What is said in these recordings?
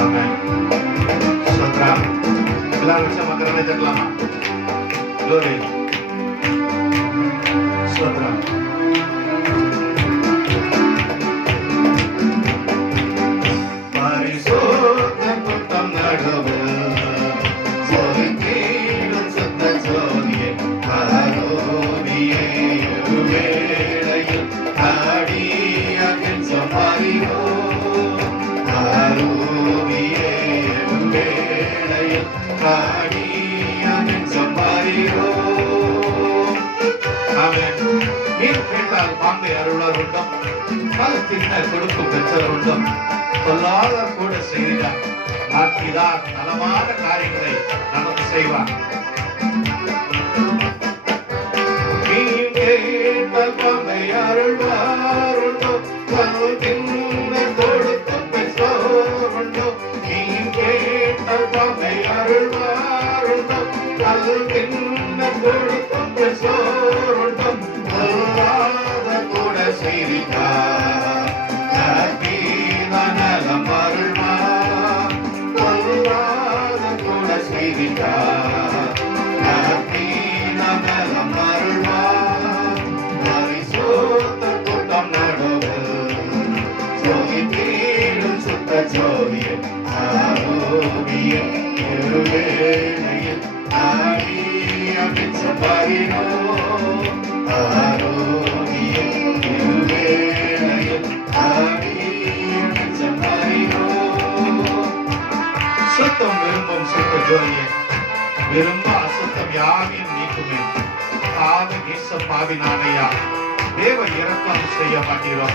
ஆமென். ஸ்தோத்திரம். எல்லாரும் உற்சாகமா கரங்களை தட்டலாமா? Glory. ஸ்தோத்திரம். பரிசுத்த கூட்டம் நடுவில் சொலித்தீடும் சுத்த ஜோதியே ஆரோவியே வேளையில் ஆடியகின் சமாரியோ ஆரோவியே வேளையில் ஆடியகின் சமாரியோ. ஆமென். நீர் கேட்டால் பாம்பை அருளார் உண்டும், காலத்தின் கொடுக்கும் பெற்றவர் உண்டும், சொல்லாத கூட செய்கிறார். நாட்கிதான் நலமான காரியங்களை நமக்கு செய்வார். பாம்பை அருள்வார் உண்டோ, காலத்தின் கொடுக்கும் பெற்றோர் உண்டோ. நீ கேட்டால் பாம்பை அருள்வார் உண்டோ, காலத்தின் கொடுக்கும் பெற்றோர் உண்டோ. சொல்லாத கூட செய்கிறார். சுத்தம் விரும்பும் சுத்த ஜோதியே, விரும்ப அசுத்தம் யாவையும் நீக்குமே. பாவ நேச பாவி நானையா, தேவ இரக்கம் செய்ய மாட்டீரோ.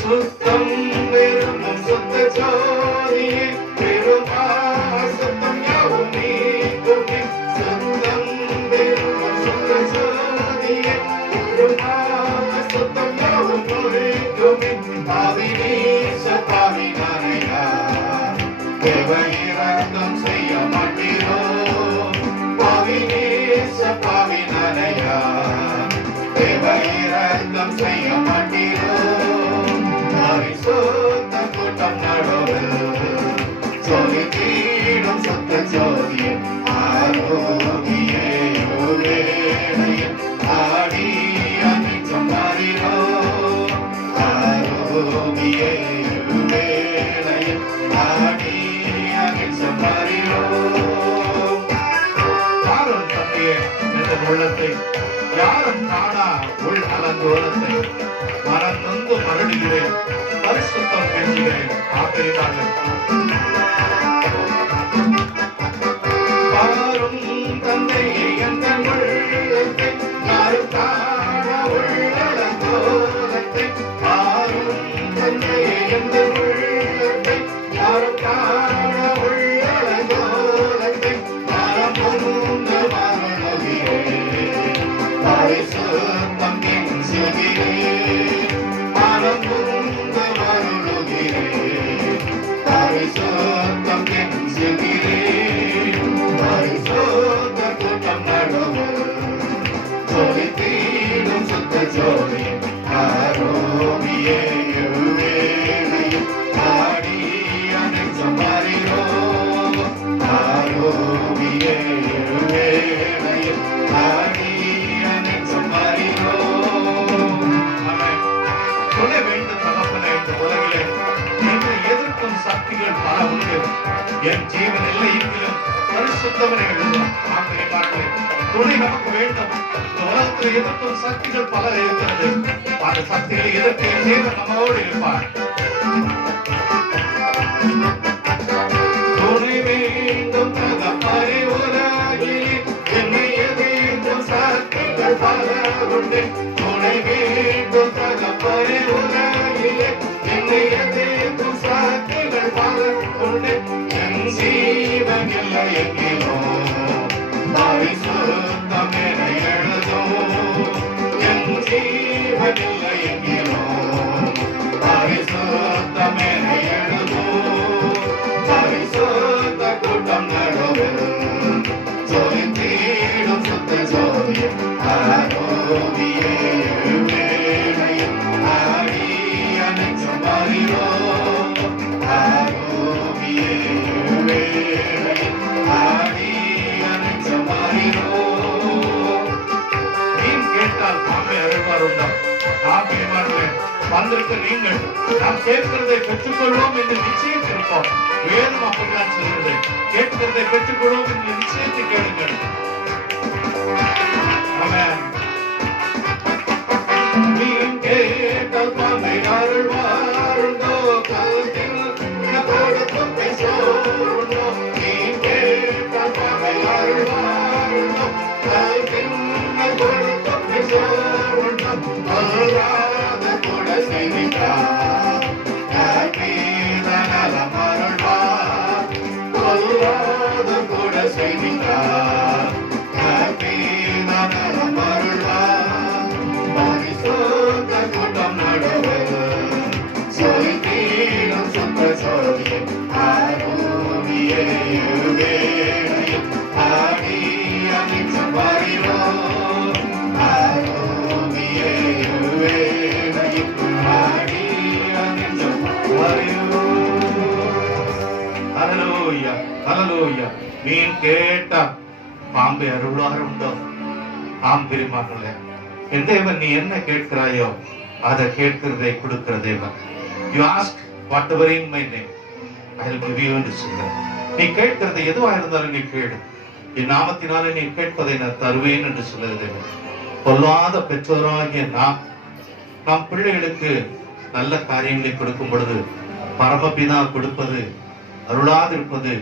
சுத்தம் விரும்பும் சுத்த ஜோதியே, விரும்ப அசுத்தம் யாவும் நீக்குமே. சுத்தம் விரும்பும் சுத்த ஜோதியே, விரும்ப அசுத்தம் யாவும் நீக்குமே. பாவி நேச பாவி நானையா, தேவ இரக்கம் செய்ய மாட்டீரோ. பாவி நேச பாவி நானையா, தேவ இரக்கம் செய்ய மாட்டீரோ. பரிசுத்த கூட்டம் நடுவில் சொலித்தீடும் சுத்த ஜோதியே ஆரோக்கியே வேளையில் ஆடியகின் சமாரியோ ஆரோக்கியே வேளையில் ஆடியகின் சமாரியோ. யாரும் தப்பியே என்ற உள்ளத்தை, யாரும் காணா உள் அலங்கோலத்தை, மனம் நொந்து மருளுகிறேன், பரிசுத்தம் கெஞ்சுகிறேன். ஆதரித்தாங்க பாரும் தந்தையை எங்கள் உள்ளத்தை, யாரும் காணா உள் அலங்கோலத்தை, பாரும் தந்தையை எங்கள் உள்ளத்தை, யாரும் காணா உள் அலங்கோலத்தை, மனம் நொந்து மருளுகிறேன், பரிசுத்தம் கெஞ்சுகிறேன், மனம் நொந்து மருளுகிறேன், பரிசுத்தம் கெஞ்சுகிறேன். பரிசுத்த கூட்டம் நடுவில் சொலித்தீடும் சுத்த ஜோதியே ஆரோக்கியே வேளையில் ஆடியகின் சமாரியோ ஆரோக்கியே வேளையில் ஆடியகின் சமாரியோ. ஆமென். துணை வேண்டும் தகப்பனே, இந்த உலகிலே என்னை எதிர்க்கும் சக்திகள் பல உண்டு. என் ஜீவன் இல்லை எங்கிலும் பரிசுத்தவனை எழுதும். துணை நமக்கு வேண்டும். இந்த உலகத்தில் எதிர்க்கும் சக்திகள் பல இருக்கிறது. அந்த சக்திகளை எதிர்க்க தேவன் நம்மோடு இருப்பார். துணை வேண்டும் தகப்பனே, உலகிலே என்னை எதிர்க்கும் சக்திகள் பல உண்டு. துணை வேண்டும் தகப்பனே, உலகிலே என்னை எதிர்க்கும் சக்திகள் பல உண்டு. என் ஜீவன் இல்லை எங்கிலோ பரிசுத்தம் என எழுதும். என் ஜீவன் இல்லை எங்கிலோ பரிசு அருளார் உண்டாம். நாம் வந்திருக்க நீங்கள் நாம் கேட்கிறதை பெற்றுக்கொள்வோம் என்று நிச்சயித்திருப்போம். வேதம் அப்படிதான் சொல்கிறது. கேட்கிறதை பெற்றுக்கொள்வோம் என்று நிச்சயித்து கேளுங்கள். ஆமென். நீ கேட்டால் பாம்பை அருள்வார் உண்டோ, கல்தில் கொடுக்கும் பேசோருண்டோ. நீ கேட்டால் பாம்பை அருள்வார் உண்டோ, கல்தில் கொடுக்கும் பேசோருண்டோ. அருளாத கூட செய்கிறார், நலம் அருள்வார். அருளாத கூட செய்கிறார், நலம் அருள்வார். பரிசுத்த கூட்டம் நடுவில் சொல்லிடும் சுத்த சொல்லி ஆரோவியே வேளையில் ஆடி அமிச்சம் பறிவோம். ஆரோவியே வேளையில் ஆடி அமிச்சம் பறிவோம். ஹல்லேலூயா, ஹல்லேலூயா. மீன் கேட்டா பாம்பை அருளார் உண்டோ? ஆம் பிரியமானவர்களே, என் தேவன் நீ என்ன கேட்கிறாயோ அதை கேட்கிறதை கொடுக்கிற தேவன். You ask whatever in my name, I will give you என்று சொல்கிறார். நீ கேட்கிறது எதுவா இருந்தாலும் நீ கேடு, என் நாமத்தினாலே நீ கேட்பதை நான் தருவேன் என்று சொல்லுகிற தேவன். பொல்லாத பெற்றோராகிய நாம் பிள்ளைகளுக்கு நல்ல காரியங்களை கொடுக்கும் பொழுது பரமபிதா கொடுப்பது அருளாதிருப்பது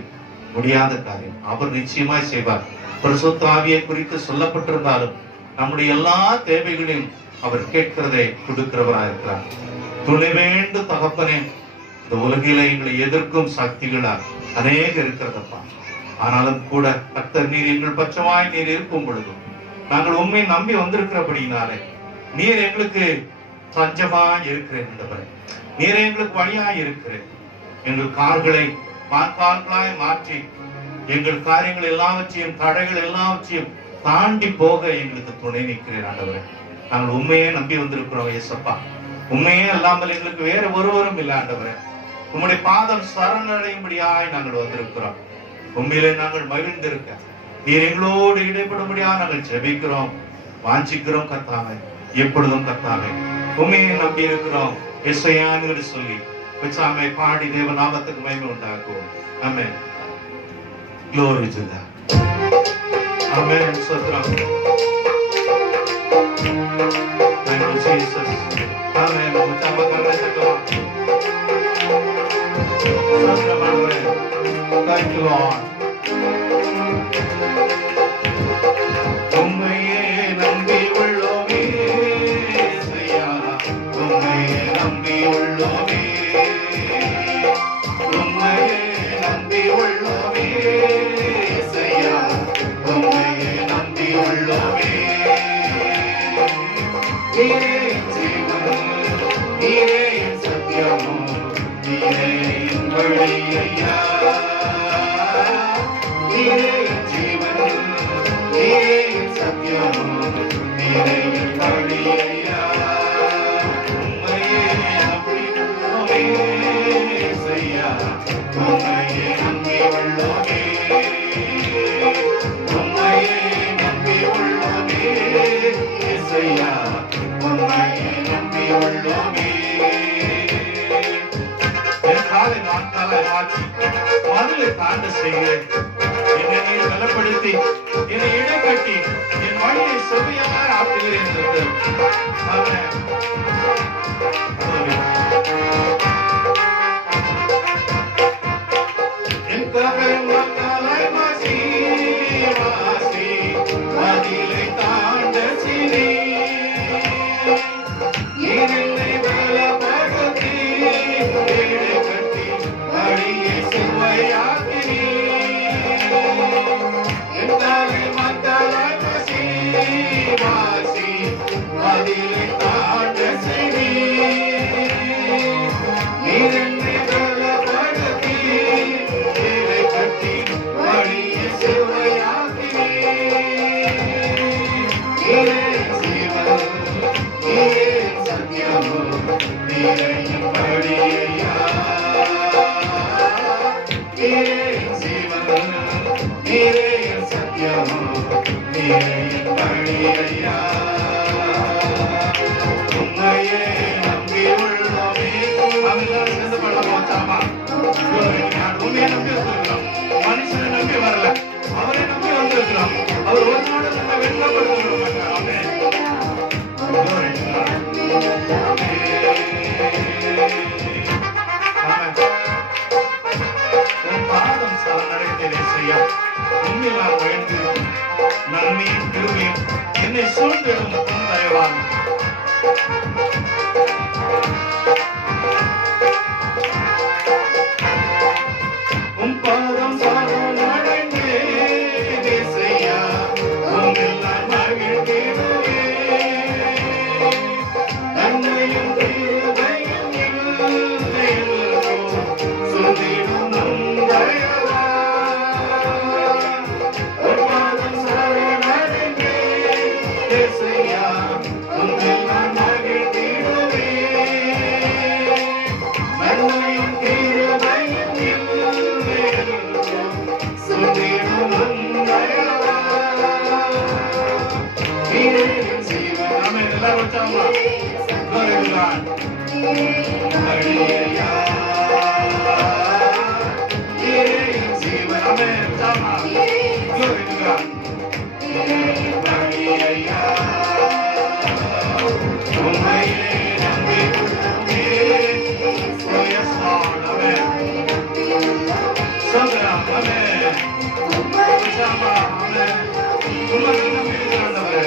முடியாத காரியம். அவர் நிச்சயமாய் செய்வார். பரிசுத்த ஆவியை குறித்து சொல்லப்பட்டிருந்தாலும் நம்முடைய எல்லா தேவைகளையும் அவர் கேட்கிறதை கொடுக்கிறவராக இருக்கிறார். துணை வேண்டு தகப்பனே, இந்த உலகில எங்களை எதிர்க்கும் சக்திகளா அநேக இருக்கிறதப்பா. ஆனாலும் கூட கர்த்தர் நீர் எங்கள் பட்சமாய் நீர் இருக்கும் பொழுது நாங்கள் உண்மை நம்பி வந்திருக்கிறபடினாலே நீர் எங்களுக்கு சஞ்சமாய் இருக்கிறேன். நீர் எங்களுக்கு வழியாய் இருக்கிறேன். எங்கள் கால்களை கால்களாய் மாற்றி எங்கள் காரியங்கள் எல்லாவற்றையும் தடைகள் எல்லாவற்றையும் தாண்டி போக எங்களுக்கு துணை நிற்கிறேன் ஆண்டவரே. நாங்கள் உண்மையே நம்பி வந்திருக்கிறோம் இயேசப்பா. உண்மையே அல்லாமல் எங்களுக்கு வேற ஒருவரும் இல்லை ஆண்டவரே. உம்முடைய பாதம் சரணடையும்படியாய் நாங்கள் வந்திருக்கிறோம். உண்மையிலே நாங்கள் மகிழ்ந்திருக்க நீர் எங்களோடு இடைப்படும்படியா நாங்கள் ஜெபிக்கிறோம், வாஞ்சிக்கிறோம் கர்த்தாவே. எப்பொழுதும் கர்த்தாவே உண்மையை நம்பி இருக்கிறோம் எஸ்ஐயான்னு சொல்லி வச்சாமை பாடி தேவ நாமத்துக்கு மகிமை உண்டாக்குவோம். ஆமென். Glory to God. Amen. Sotram. Thank you, Jesus. Amen. Ucapa karena sekolah. Sotram, Amen. Thank you, Lord. உம்மையே நம்பி உள்ளோமே இயேசுயா, உம்மையே நம்பி உள்ளோமே, உம்மையே நம்பி உள்ளோமே இயேசுயா, உம்மையே நம்பி உள்ளோமே. நீரே ஜீவன், நீரே சத்தியம், நீரே வழி ஐயா. நீரே ஜீவன், நீரே சத்தியம், நீரே வழி ஐயா. உம்மையே நம்பி உள்ளோமே இயேசுயா, உம்மையே நம்பி உள்ளோமே, உம்மையே நம்பி உள்ளோமே இயேசுயா, உம்மையே நம்பி உள்ளோமே. என் காலை நாட்காலை மாற்றி மதுளை தாண்ட செய்கிறேன். என்னை நீர் பலப்படுத்தி என்னை இடைக்கட்டி என் வழியை செவ்வையாக ஆக்குகிறேன் என்று. ஆமென். என் கரை மக்களை மாசி மாசி மதிலை தாண்ட சிறி என்னை பலப்படுத்தி இடைக்கட்டி வழியை செவ்வையாக்கினி. என் கரை மக்களை மாசி மாசி மதிலை தாண்ட சிறி என்னை பலப்படுத்தி இடைக்கட்டி வழியை செவ்வையாக்கினி. நீரே ஜீவன், நீரே சத்தியம், நீரே வழி ஐயா. நீரே ஜீவன், நீரே சத்தியம், நீரே வழி ஐயா. உன் பாதம் சரணடைந்தேன் இசையா. உண்மையில் நான் உயர்ந்திடும் நன்மையும் கிருபையும் என்னை சூழ்ந்திடும் உன் தயவால். உன் பாதம் சரணடைந்தேன் இசையா. உன்னில் நான் மகிழ்ந்திடுவேன். நன்மையும் கிருபையும் என்னை சூழ்ந்திடும் உன் தயவால். உன் பாதம் சரணடைந்தேன் இசையா. உன்னில் நான் மகிழ்ந்திடுவேன். நன்மையும் கிருபையும் சூழ்ந்திடும் உன் தயவால். நீரே என் ஜீவன். ஆமென். எல்லாரும் வச்சாமா? Glory to God. Hallelujah. நீரே என் ஜீவன். ஆமென். வச்சாமா? Glory to God. Hallelujah. உம்மையே நம்பியுள்ளோமே. Oh yes Lord. Amen. சோதரம். Amen. வச்சாமா? Amen. உம்மை நம்பியுள்ள ஆண்டவரே.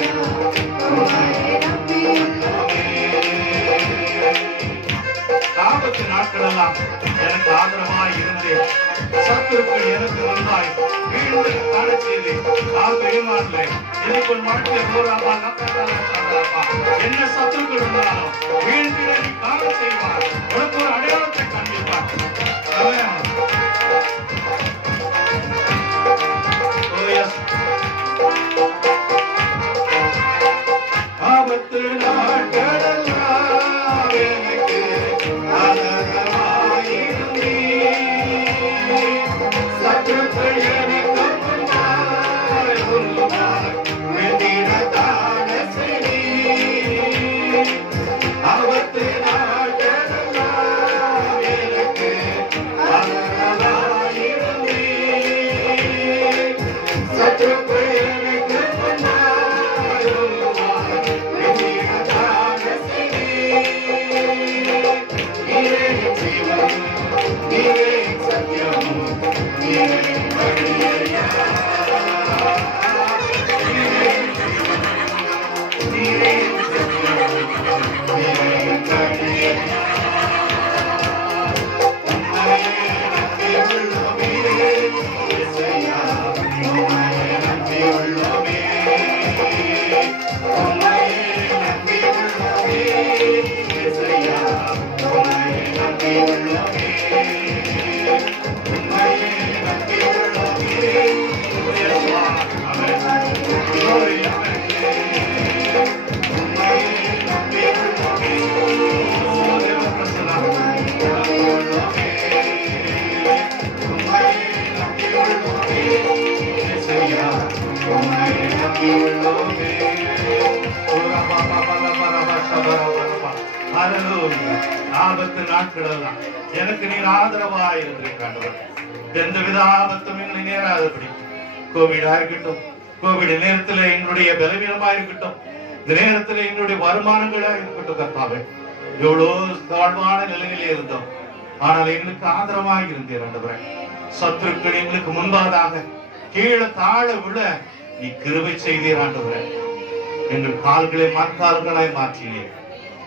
ஆபத்து நாட்களெல்லாம் எனக்கு ஆதரவாய் இருந்தேன். சத்துருக்கள் எனக்கு முன்பாய் வீழ்ந்து காணச் செய்து பெருமாள்களே எனக்குள் மாட்டிய போராப்பா நப்பா என்ன சத்துருக்கள் இருந்தாலும் வீழ்ந்து நீ காணச் செய்வார். உனக்கு ஒரு அடையாளத்தை காண்பிப்பார். ஆபத்து நாட்களெல்லாம் எனக்கு ஆதரவாயிருந்தீர். சத்துருக்கள் எனக்கு முன்பாய் வெந்திடத்தான செய்தீர். ஆபத்து நாட்களெல்லாம் எனக்கு ஆதரவாயிருந்தீர். சத்துருக்கள் எனக்கு முன்பாய் வெந்திடத்தான செய்தீர். நீரே ஜீவன், நீரே சத்தியம், நீரே வழியா. நீரே ஜீவன், நீரே சத்தியம், நீரே வழியா. உம்மையே நம்பியுள்ளோமே இயேசுயா. உம்மையே நம்பியுள்ளோமே. உம்மையே நம்பியுள்ளோமே இயேசுயா. உம்மையே நம்பியுள்ளோமே. உம்மையே நம்பியுள்ளோமே. Yes Lord. Amen. Glory. Amen. உம்மையே நம்பியுள்ளோமே. தேவ பிரசன்னம். நம்பியுள்ளோமே. உம்மையே நம்பியுள்ளோமே இயேசுயா. உம்மையே நம்பியுள்ளோமே. Hallelujah. ஆபத்து நாட்களெல்லாம் எனக்கு நீர் ஆதரவாய் இருந்திருக்காண்டவர். எந்தவித ஆபத்தும் எங்களை நேராதபடி கோவிடா இருக்கட்டும், கோவிட் நேரத்தில் எங்களுடைய பலவீனமா இருக்கட்டும், இந்த நேரத்தில் எங்களுடைய வருமானங்களா இருக்கட்டும் கர்த்தாவே, எவ்வளோ தாழ்வான நிலையிலே இருந்தோம். ஆனால் எங்களுக்கு ஆதரவாக இருந்தீர் ஆண்டவரே. சத்துருக்கள் எங்களுக்கு முன்பாதாக கீழே தாழ விழ நீ கிருபை செய்தீர் ஆண்டவரே. எங்கள் கால்களை மண்கால்களாய் மாற்றினீர்.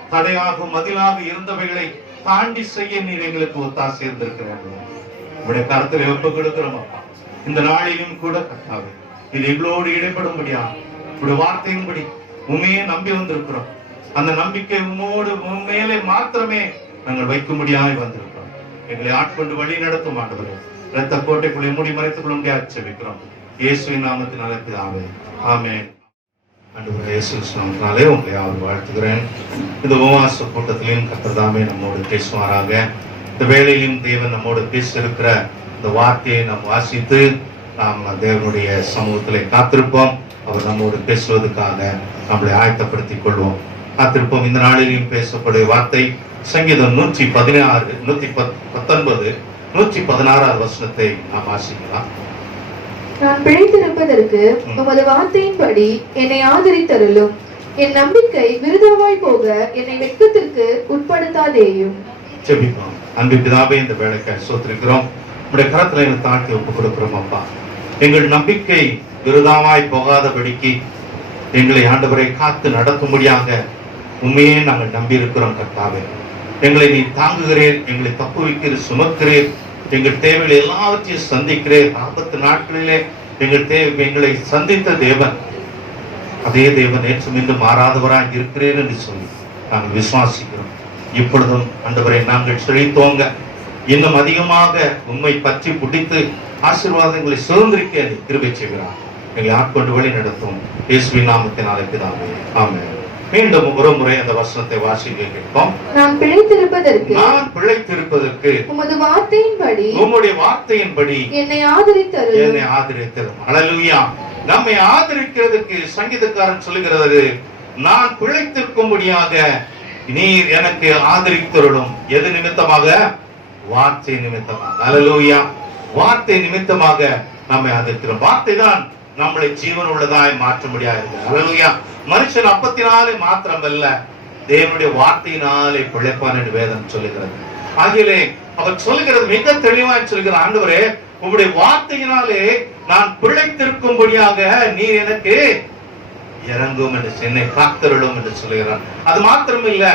தடையாக மதிலாக இருந்தவைகளை தாண்டி செய்ய நீர் எங்களுக்கு ஒத்தாசை இருந்திருக்கிறார். உடைய கருத்தில் ஒப்புக் கொடுக்கிறோம் அப்பா. இந்த நாளிலும் கூட கர்த்தாவே இது எங்களோடு இடைப்படும்படியா உடைய வார்த்தையின்படி உண்மையே நம்பி வந்திருக்கிறோம். அந்த நம்பிக்கை உம்மோடு உண்மையிலே மாத்திரமே நாங்கள் வைக்கும்படியாய் வந்திருக்கிறோம். எங்களை ஆட்கொண்டு வழி நடத்தும் ஆண்டவரே. இரத்த கோட்டைக்குள்ளே மூடி மறைத்துக் கொள்ள முடியாது செபிக்கிறோம். இயேசுவின் நாமத்தினாலே பிதாவே. ஆமென். ஆண்டவரே இயேசு நாமத்தினாலே உங்களை வாழ்த்துகிறேன். இந்த உபவாச கூட்டத்திலையும் கர்த்தர் தாமே நம்மோடு பேசுவாராக. இந்த வேளையிலும் தேவன் நம்மோடு பேசியிருக்கிற இந்த வார்த்தையை நாம் வாசித்து நாம் தேவனுடைய சமூகத்திலே காத்திருப்போம். அவர் நம்மோடு பேசுவதற்காக நம்மளை ஆயத்தப்படுத்திக் கொள்வோம். காத்திருப்போம். இந்த நாளிலும் பேசக்கூடிய வார்த்தை சங்கீதம் 116, 119, 116 வசனத்தை நாம் வாசிக்கலாம். நான் பிழைத்திருப்பதற்கு உமது வார்த்தையின்படி என்னை ஆதரித்தருளும். என் நம்பிக்கை விருதாவாய் போக என்னை வெட்கத்திற்கு உட்படுத்தாதேயும். ஜெபிப்போம். அன்பு பிதாவே, இந்த வேலைக்காய் ஸ்தோத்திரிக்கிறோம். உடைய கரத்துல எங்களை தாழ்த்தி ஒப்புக் கொடுக்கிறோம் அப்பா. எங்கள் நம்பிக்கை விருதாவாய் போகாதபடிக்கு எங்களை ஆண்டவரை காத்து நடத்தும்படியாக உண்மையே நாங்கள் நம்பி இருக்கிறோம் கர்த்தாவே. எங்களை நீ தாங்குகிறீர், எங்களை தப்புவிக்கிறீர், சுமக்கிறீர், எங்கள் தேவைகளை எல்லாவற்றையும் சந்திக்கிறீர். ஆபத்து நாட்களிலே எங்களை சந்தித்த தேவன், அதே தேவன் நேற்றும் இன்று மாறாதவராக இருக்கிறேன் என்று சொல்லி நாங்கள் விசுவாசிக்கிறோம். இப்பொழுதும் ஆண்டவரை நாங்கள் செழித்தோங்க, இன்னும் அதிகமாக உண்மை பற்றி பிடித்து ஆசீர்வாதங்களை சுதந்திரிக்க கிருபை செய்கிறார். எங்களை ஆட்கொண்டு வழி நடத்தும் இயேசுவின் நாமத்தினாலே பிதாவே, ஆமென். மீண்டும் ஒரு முறை அந்த வசனத்தை வாசிக்க கேட்போம். நான் பிழைத்திருப்பதற்கு உமது வார்த்தையின்படி, உம்முடைய வார்த்தையின்படி என்னை ஆதரித்தருளும். ஹல்லேலூயா. நம்மை ஆதரிக்கிறதுக்கு சங்கீதக்காரன் சொல்லுகிறது, நான் பிழைத்திருக்கும்படியாக நீர் எனக்கு ஆதரித்தருளும். எது நிமித்தமாக? வார்த்தை நிமித்தமாக. ஹல்லேலூயா. வார்த்தை நிமித்தமாக நம்மை ஆதரிக்கிறோம். வார்த்தை தான் நம்மளை ஜீவன் உள்ளதாய் மாற்ற முடியாது. ஹல்லேலூயா. மனுஷன் அப்பத்தினாலே மாத்திரமல்ல, தேவனுடைய வார்த்தையினாலே பிழைப்பான் என்று வேதம் சொல்லுகிறது. ஆகிலே அவர் சொல்லுகிறது மிக தெளிவாய் சொல்லுகிற, ஆண்டவரே உங்களுடைய வார்த்தையினாலே நான் பிழைத்திருக்கும்படியாக நீர் எனக்கு இறங்கும் என்று, என்னை காத்தருளும் என்று சொல்லுகிறார். அது மாத்திரமில்ல,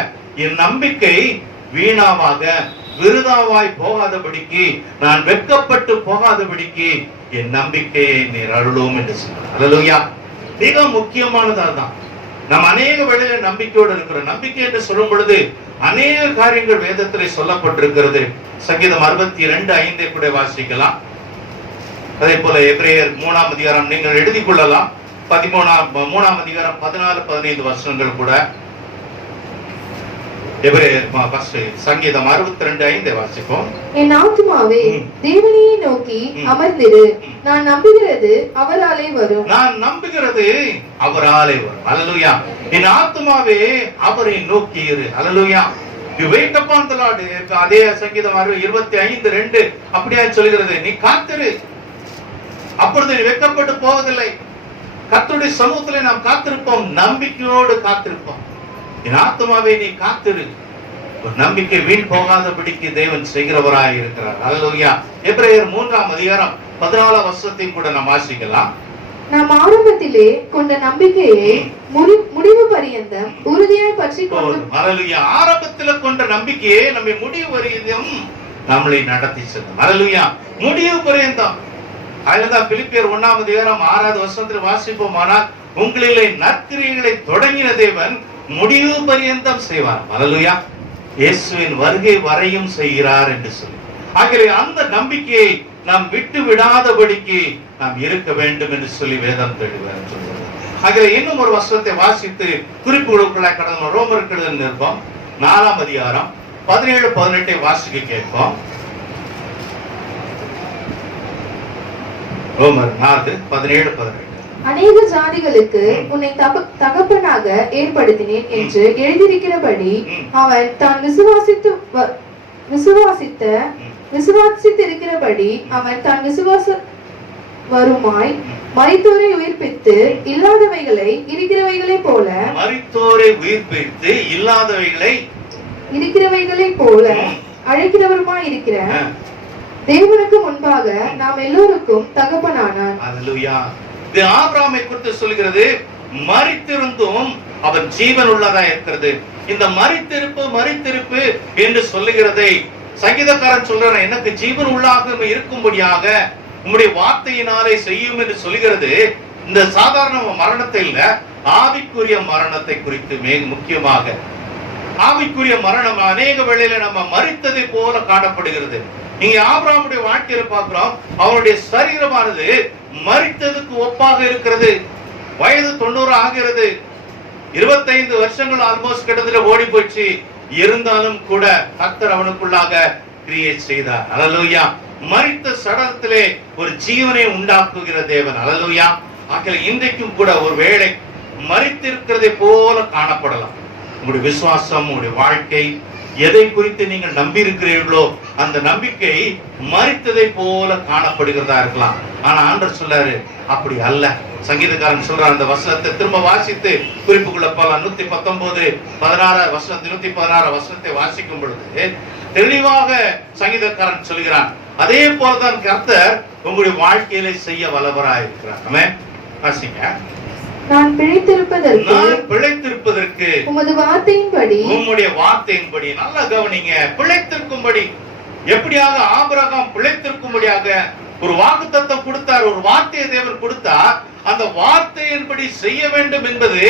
என் நம்பிக்கை வீணாவாக விருதாவாய் போகாதபடிக்கு, நான் வெட்கப்பட்டு போகாதபடிக்கு என் நம்பிக்கையை நீர் அருளும் என்று சொல்றார். ஹல்லேலூயா. மிக முக்கியமானது அதுதான். நம்ம அநேக வேளையில நம்பிக்கையோடு இருக்கிறோம். நம்பிக்கை என்று சொல்லும் பொழுது அநேக காரியங்கள் வேதத்திலே சொல்லப்பட்டிருக்கிறது. சங்கீதம் 62:5 கூட வாசிக்கலாம். அதே போல எபிரேயர் 3ஆம் அதிகாரம் நீங்கள் எழுதி கொள்ளலாம். 3ஆம் அதிகாரம் 14-15 வசனங்கள் கூட. சங்கீதம் 62:5 வாசிப்போம். என் ஆத்துமாவே தேவனையே நோக்கி அமர்ந்திரு, நான் நம்புகிறது அவராலே வரும். நான் நம்புகிறது அவராலே வரும். ஹல்லேலூயா. என் ஆத்துமாவே அவரை நோக்கி இரு. ஹல்லேலூயா. You wait upon the Lord. அதே சங்கீதம் 25:2 அப்படியே சொல்கிறது, நீ காத்திரு, அப்பொழுது நீ வெட்கப்பட்டு போவதில்லை. கர்த்தருடைய சமூகத்திலே நாம் காத்திருப்போம், நம்பிக்கையோடு காத்திருப்போம். என் ஆத்துமாவே நீ காத்திரு. நம்பிக்கை வீண் போகாதபடிக்கு தேவன் செய்கிறவராய் இருக்கிறார். ஹல்லேலூயா. எபிரேயர் 3ஆம் அதிகாரம் 14ஆம் வசனத்தையும் கூட நாம் வாசிக்கலாம். நாம் ஆரம்பத்திலே கொண்ட நம்பிக்கையை முடிவு பரியந்தம் உறுதியாய் பற்றிக்கொண்டு. ஹல்லேலூயா. ஆரம்பத்திலே கொண்ட நம்பிக்கையே நம்மை முடிவு பரியந்தம் நம்மளை நடத்தி செல்லும். ஹல்லேலூயா. முடிவு பரியந்தம். அதுதான் பிலிப்பியர் 1ஆம் அதிகாரம் 6வது வசனத்தில் வாசிப்போமானால், உங்களிலே நற்கிரியைகளை தொடங்கின தேவன் முடிவு பரியந்தம் செய்வார். ஹல்லேலூயா. இயேசுவின் வருகை வரையும் செய்கிறார் என்று சொல்லி, ஆகவே அந்த நம்பிக்கையை நாம் விட்டு விடாதபடிக்கு நாம் இருக்க வேண்டும் என்று சொல்லி வேதம் தெளிவாக சொல்கிறது. ஆகவே இன்னும் ஒரு வசனத்தை வாசித்து குறிப்புகளுக்குள்ளாய் கடந்த ரோமருக்கு எழுதின நிருபம் 4ஆம் அதிகாரம் 17-18 வாசிக்க கேட்போம். ரோமர் 4:17-18. அநேக ஜாதிகளுக்கு உன்னை தகப்பனாக ஏற்படுத்தினேன் என்று எழுதியிருக்கிறபடி அவன் தான் விசுவாசித்திருக்கிறபடி அவன் தான் விசுவாச வருமாய் மரித்தோரை உயிர்ப்பித்து இல்லாதவைகளை இருக்கிறவைகளை போல, மரித்தோரை உயிர்ப்பித்து இல்லாதவைகளை இருக்கிறவைகளை போல அழைக்கிறவருமாய் இருக்கிற தேவனுக்கு முன்பாக நாம் எல்லோருக்கும் தகப்பனானான். ஹல்லேலூயா. இது ஆபிரகாமை குறித்து சொல்கிறது. மரித்திருந்தும் அவன் ஜீவன் உள்ளதா இருக்கிறது. இந்த மரித்திருப்பு என்று சொல்லுகிறதை சங்கீதக்காரன் சொல்றான், எனக்கு ஜீவன் உள்ளாக இருக்கும்படியாக உம்முடைய வார்த்தையினாலே செய்யும் என்று சொல்லுகிறது. இந்த சாதாரண மரணத்தை இல்ல, ஆவிக்குரிய மரணத்தை குறித்து மிக முக்கியமாக. ஆவிக்குரிய மரணம் அநேக வேளையில நம்ம மரித்ததை போல காணப்படுகிறது. நீங்க ஆபிரகாமுடைய வாழ்க்கையில பார்க்கிறோம், அவனுடைய சரீரமானது மரித்ததுக்கு ஒப்பாக இருக்கிறது. வயது 90 ஆகிறது. 25 வருஷங்கள் ஆல்மோஸ்ட் கிட்டத்தட்ட ஓடி போச்சு. இருந்தாலும் கூட கர்த்தர் அவனுக்குள்ளாக கிரியேட் செய்தார். ஹல்லேலூயா. மரித்த சடலத்திலே ஒரு ஜீவனை உண்டாக்குகிற தேவன். ஹல்லேலூயா. ஆகவே இன்றைக்கும் கூட ஒரு வேளை மரித்திருக்கிறதை போல காணப்படலாம். உங்களுடைய விசுவாசம், உங்களுடைய வாழ்க்கை, எதை குறித்து நீங்கள் நம்பி இருக்கிறீர்களோ அந்த நம்பிக்கை மரித்ததை போல காணப்படுகிறதா இருக்கலாம். ஆனா ஆண்டவர் சொல்லாரு, அப்படி அல்ல. சங்கீதக்காரன் சொல்றான், அந்த வசனத்தை திரும்ப வாசித்து குறிப்புக்குள்ள போலாம். 119 16 வசனத்தை 116 வசனத்தை வாசிக்கும் பொழுது தெளிவாக சங்கீதக்காரன் சொல்கிறான், அதே போலதான் கர்த்தர் உங்களுடைய வாழ்க்கையில செய்ய வல்லவராயிருக்கிறார். ஆமென். வாசிங்க. நான் பிழைத்திருப்பதற்கு உமது வார்த்தையின்படி, உம்முடைய வார்த்தையின்படி. நல்லா கவனிங்க, பிழைத்திருக்கும்படி. எப்படியாக ஆபிரகாம் பிழைத்திருக்கும்படியாக ஒரு வாக்குத்தத்தம் கொடுத்தார், ஒரு வார்த்தையை தேவன் கொடுத்தார். அந்த வார்த்தையின்படி செய்ய வேண்டும் என்பது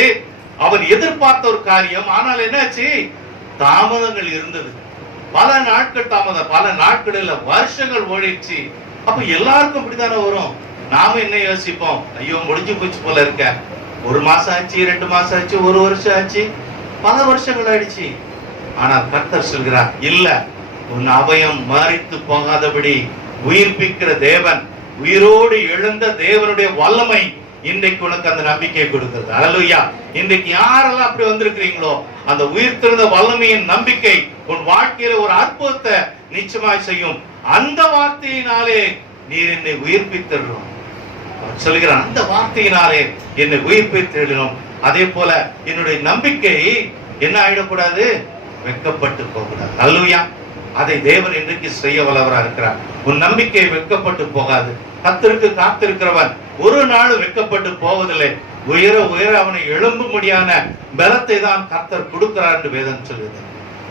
அவன் எதிர்பார்த்த ஒரு காரியம். ஆனால் என்னாச்சு? தாமதங்கள் இருந்தது. பல நாட்கள் தாமதம், பல நாட்கள் இல்ல, வருஷங்கள் ஓடிடுச்சு. அப்ப எல்லாருக்கும் இப்படித்தானே வரும். நாம என்ன யோசிப்போம்? ஐயோ முடிஞ்சு போச்சு போல இருக்க. 1 மாசம் ஆச்சு, 2 மாசம் ஆச்சு, 1 வருஷம் ஆச்சு, பல வருஷங்கள் ஆயிடுச்சு. ஆனால் கர்த்தர் சொல்கிறார், இல்ல, உன் அபயம் மரித்து போகாதபடி உயிர்ப்பிக்கிற தேவன், உயிரோடு எழுந்த தேவனுடைய வல்லமை இன்றைக்கு உனக்கு அந்த நம்பிக்கை கொடுக்கிறது. அல்லேலூயா. இன்றைக்கு யாரெல்லாம் அப்படி வந்திருக்கிறீங்களோ, அந்த உயிர்த்தெழுந்த வல்லமையின் நம்பிக்கை உன் வாழ்க்கையில ஒரு அற்புதத்தை நிச்சயமாய் செய்யும். அந்த வார்த்தையினாலே நீர் என்னை உயிர்ப்பித்தரும் சொல்கிறான். அந்த வார்த்தையினாலே என்னை உயிர்ப்பித்தெழும். அதே போல என்னுடைய நம்பிக்கை என்ன ஆயிடக்கூடாது? வெட்கப்பட்டு போகக்கூடாது. அல்லேலூயா. அதை தேவன் இன்றைக்கு செய்ய வல்லவரா இருக்கிறார். உன் நம்பிக்கை வெட்கப்பட்டு போகாது. கர்த்தருக்கு காத்திருக்கிறவன் ஒரு நாள் வெட்கப்பட்டு போவதில்லை. உயர உயர அவனை எழும்பும்படியான பலத்தை தான் கர்த்தர் கொடுக்கிறார் என்று வேதம் சொல்லுது.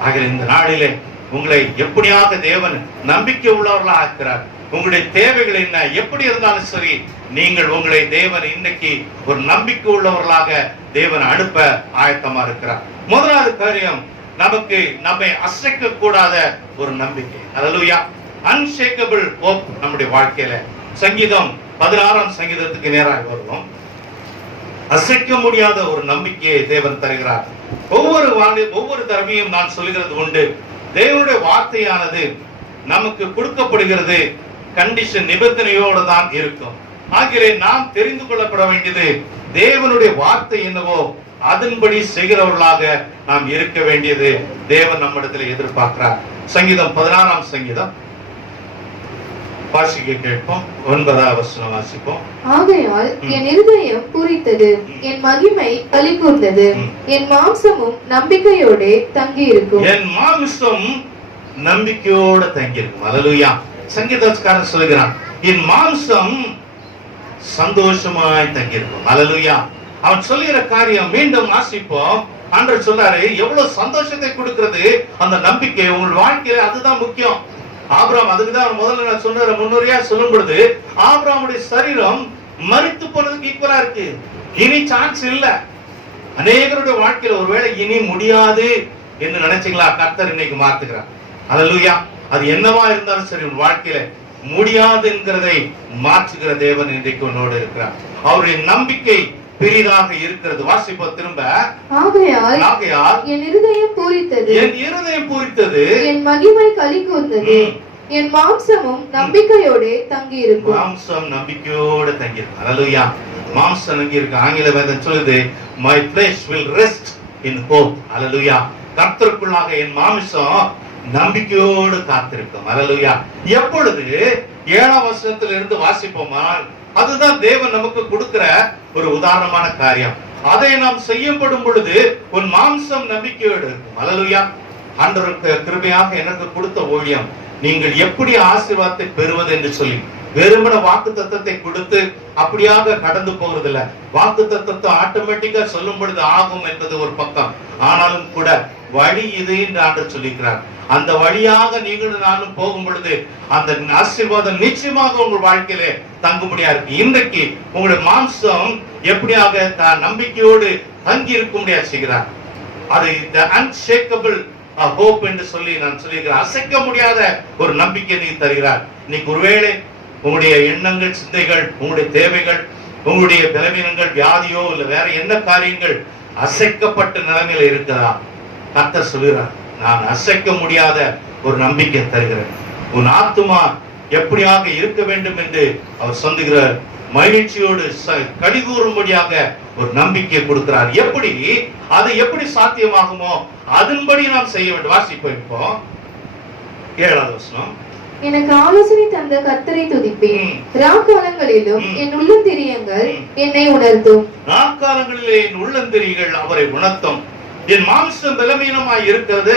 ஆக இந்த நாளிலே உங்களை எப்படியாக தேவன் நம்பிக்கை உள்ளவர்களா ஆக்கிறார். உங்களுடைய தேவைகள் என்ன எப்படி இருந்தாலும் சரி, நீங்கள் உங்களை தேவன் இன்னைக்கு ஒரு நம்பிக்கை உள்ளவர்களாக தேவன் அனுப்ப ஆயத்தமா இருக்கிறார். முதலாவது காரியம், நமக்கு நம்மை அசைக்க கூடாத ஒரு நம்பிக்கை. அல்லேலூயா. அன்ஷேக்கபிள் ஹோப் நம்முடைய வாழ்க்கையில. சங்கீதம் 16ஆம் சங்கீதத்துக்கு நேராக வருவோம். அசைக்க முடியாத ஒரு நம்பிக்கையை தேவன் தருகிறார். ஒவ்வொரு தடவையும் நான் சொல்லுகிறது உண்டு, தேவனுடைய வார்த்தையானது நமக்கு கொடுக்கப்படுகிறது கண்டிஷன், நிபந்தனையோடு தான் இருக்கும். ஆகிய நாம் தெரிந்து கொள்ளப்பட வேண்டியது, தேவனுடைய வார்த்தை என்னவோ அதன்படி செய்கிறவர்களாக நாம் இருக்க வேண்டியது தேவன் நம்மிடத்தில் எதிர்பார்க்கிறார். சங்கீதம் 16ஆம் சங்கீதம் வாசிக்க கேட்போம். 9வது வசனம் வாசிப்போம். ஆகையால் என் இருதயம் பூரித்தது, என் மகிமை களி கூர்ந்தது, என் மாம்சமும் நம்பிக்கையோட தங்கி இருக்கும். என் மாம்சம் நம்பிக்கையோட தங்கி இருக்கும். அல்லேலூயா. சங்கீதக்காரன் சொல்கிறான், என் மாம்சம் சந்தோஷமாய் தங்கி இருக்கும். அல்லேலூயா. அவன் சொல்லுகிற காரியம் மீண்டும் வாசிப்போம். ஆண்டவர் சொல்றாரு, எவ்வளவு சந்தோஷத்தை கொடுக்கிறது அந்த நம்பிக்கை உங்கள் வாழ்க்கையில. அதுதான் முக்கியம். ஆபிரகாம், அதுக்குதான் முதல்ல நான் சொன்ன முன்னுரையா சொல்லும் பொழுது, ஆபிரகாமுடைய சரீரம் மரித்து போனதுக்கு ஈக்குவலா இருக்கு. இனி சான்ஸ் இல்ல. அநேகருடைய வாழ்க்கையில ஒருவேளை இனி முடியாது என்று நினைச்சீங்களா? கர்த்தர் இன்னைக்கு மாத்துக்கிறார். அல்லேலூயா. அது என்னவா இருந்தாலும் சரி, உன் வாழ்க்கையில முடியாது என்கிறதை மாற்றுகிற தேவன் இன்றைக்கு உன்னோடு இருக்கிறார். அவருடைய நம்பிக்கை பெரிதாக இருக்கிறது. வாசிப்போம் திரும்ப. ஆகையால் என் இருதயம் பூரித்தது, என் மகிமை களி கூர்ந்தது, என் மாம்சமும் நம்பிக்கையோட தங்கி இருக்கும். மாம்சம் நம்பிக்கையோட தங்கி இருக்கும். அல்லேலூயா. மாம்சம் தங்கி இருக்கு. ஆங்கில வேதம் சொல்லுது, my flesh will rest in hope. அல்லேலூயா. கர்த்தருக்குள்ளாக என் மாம்சம் நம்பிக்கையோடு காத்திருக்கும். அல்லேலூயா. எப்பொழுது 7ஆம் வசனத்திலிருந்து வாசிப்போமா, அதுதான் தேவன் நமக்கு கொடுக்கிற ஒரு உதாரணமான காரியம். அதை நாம் செய்யப்படும் பொழுது உன் மாம்சம் நம்பிக்கையோடு இருக்கும். அல்லேலூயா. ஆண்டவருக்கு கிருபையாக எனக்கு கொடுத்த ஊழியம், நீங்கள் எப்படி ஆசீர்வாதத்தை பெறுவது என்று சொல்லி வெறுமன வாக்கு தத்தத்தை கொடுத்து அப்படியாக கடந்து போகிறதில்ல. வாக்கு தத்தத்தை ஆட்டோமேட்டிக்கா சொல்லும் பொழுது ஆகும் என்பது ஒரு பக்கம். ஆனாலும் கூட வழி இது என்று ஆண்டவர் சொல்லிக்கிறார். அந்த வழியாக நீங்களும் நானும் போகும் பொழுது அந்த ஆசீர்வாதம் நிச்சயமாக உங்கள் வாழ்க்கையிலே தங்கும்படியா இருக்கு. இன்றைக்கு உங்களுடைய மாம்சம் எப்படியாக நம்பிக்கையோடு தங்கி இருக்கும்படியா செய்கிறார். அது அன்ஷேக்கபிள் ஹோப் என்று சொல்லி நான் சொல்லியிருக்கிறேன். அசைக்க முடியாத ஒரு நம்பிக்கை நீ தருகிறார். இன்னைக்கு ஒருவேளை உங்களுடைய எண்ணங்கள், சிந்தைகள், உங்களுடைய தேவைகள், உங்களுடைய பலவீனங்கள், வியாதியோ இல்ல வேற என்ன காரியங்கள் அசைக்கப்பட்ட நிலைமையில இருக்கிறதா? கர்த்தர் சொல்கிறார், நான் அசைக்க முடியாத ஒரு நம்பிக்கை தருகிறேன். உன் ஆத்துமா எப்படியாக இருக்க வேண்டும் என்று அவர் சொல்லுகிறார். மகிழ்ச்சியோடு கடிகூறும்படியாக ஒரு நம்பிக்கை கொடுக்கிறார். எப்படி அது எப்படி சாத்தியமாகுமோ அதன்படி நாம் செய்ய வேண்டும். வாசிப்போம் இப்போ 7வது வசனம். எனக்கு ஆலோசனை தந்த கர்த்தரை துதிப்பேன். ராக்காலங்களிலும் என் உள்ளந்திரியங்கள் என்னை உணர்த்தும். ராக்காலங்களிலே என் உள்ளந்திரியங்கள் அவரை உணர்த்தும். என் மாம்சம் பலவீனமாய் இருக்கிறது,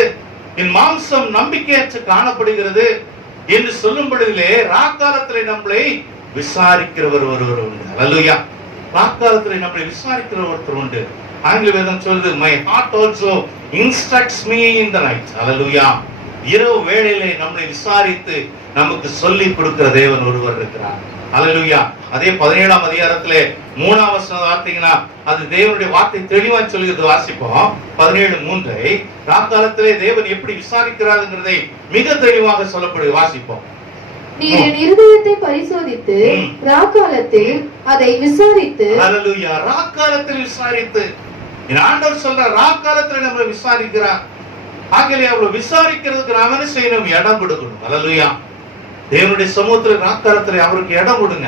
என் மாம்சம் நம்பிக்கையற்று காணப்படுகிறது என்று சொல்லும் பொழுதிலே ராக்காலத்திலே நம்மளை விசாரிக்கிறவர் ஒருவர் உண்டு. அல்லேலூயா. ராக்காலத்திலே நம்மளை விசாரிக்கிற ஒருத்தர் உண்டு. ஆங்கில வேதம் சொல்லுது, my heart also instructs me in the night. அல்லேலூயா. இரவு வேளையிலே நம்மை விசாரித்து நமக்கு சொல்லி கொடுக்கிற தேவன் ஒருவர் இருக்கிறார். அல்லேலூயா. அதே 17ஆம் அதிகாரத்திலே 3ஆம் வசனம் பார்த்தீங்கன்னா அது தேவனுடைய வார்த்தை தெளிவா சொல்லுகிறது. வாசிப்போம் 17:3. ராக்காலத்திலே தேவன் எப்படி விசாரிக்கிறாருங்கிறதை மிக தெளிவாக சொல்லப்படுது. வாசிப்போம். நீர் என் இருதயத்தை பரிசோதித்து ராக்காலத்தில் அதை விசாரித்து. அல்லேலூயா. ராக்காலத்தில் விசாரித்து. என் ஆண்டவர் சொல்ற ராக்காலத்தில் நம்மை விசாரிக்கிறார். ஆகவே அவரை விசாரிக்கிறதுக்கு நாம என்ன செய்யணும்? இடம் கொடுக்கணும். அல்லேலூயா. தேவனுடைய சமூகத்தில் ராக்காலத்தில் அவருக்கு இடம் கொடுங்க.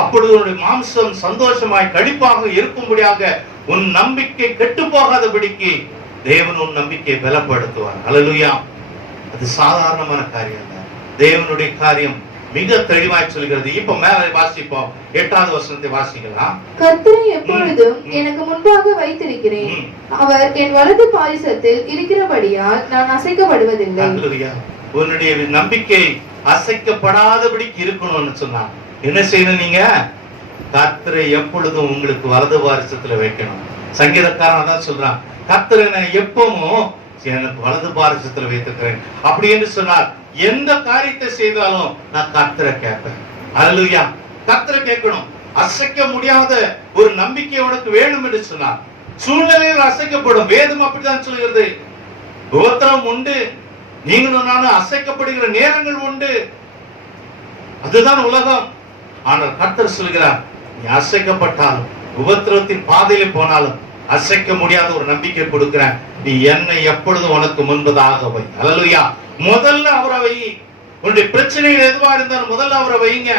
அப்பொழுது உன்னுடைய மாம்சம் சந்தோஷமாய் கழிப்பாக இருக்கும்படியாக உன் நம்பிக்கை கெட்டு போகாதபடிக்கு தேவன் உன் நம்பிக்கையை பலப்படுத்துவார். அல்லேலூயா. அது சாதாரணமான காரியம் தான். தேவனுடைய காரியம் மிக தெளிவாய் சொல்கிறது. இப்ப மேல வாசிப்போம். 8வது வசனத்தை வாசிக்கலாம். கர்த்தரை எப்பொழுதும் எனக்கு முன்பாக வைத்திருக்கிறேன். அவர் என் வலது பாரிசத்தில் இருக்கிறபடியால் நான் அசைக்கப்படுவதில்லை. அல்லேலூயா. உன்னுடைய நம்பிக்கை அசைக்கப்படாதபடிக்கு இருக்கணும்னு சொன்னா என்ன செய்யணும்? நீங்க கர்த்தரை எப்பொழுதும் உங்களுக்கு வலது பாரிசத்துல வைக்கணும். சங்கீதக்காரன் தான் சொல்றான், கர்த்தரை நான் எப்பவும் எனக்கு வலது பாரிசத்துல வைத்திருக்கிறேன். அப்படி என்று சொன்னார் எந்த காரியத்தை செய்தாலும் நான் கர்த்தரை கேட்பேன். அல்லேலூயா. கர்த்தரை கேட்கணும். அசைக்க முடியாத ஒரு நம்பிக்கை உனக்கு வேணும் என்று சொன்னார். சூழ்நிலையில் அசைக்கப்படும். வேதம் அப்படித்தான் சொல்கிறது. உபத்திரவம் உண்டு, நீங்களும் நானும் அசைக்கப்படுகிற நேரங்கள் உண்டு. அதுதான் உலகம். ஆனால் கர்த்தர் சொல்கிறார், நீ அசைக்கப்பட்டாலும் உபத்திரவத்தின் பாதையில போனாலும் அசைக்க முடியாத ஒரு நம்பிக்கை கொடுக்கிறேன். நீ என்னை எப்பொழுதும் உனக்கு முன்பதாக வை. அல்லேலூயா. முதல்ல அவரை வை. உன்னுடைய பிரச்சனைகள் எதுவா இருந்தாலும் முதல்ல அவரை வைங்க.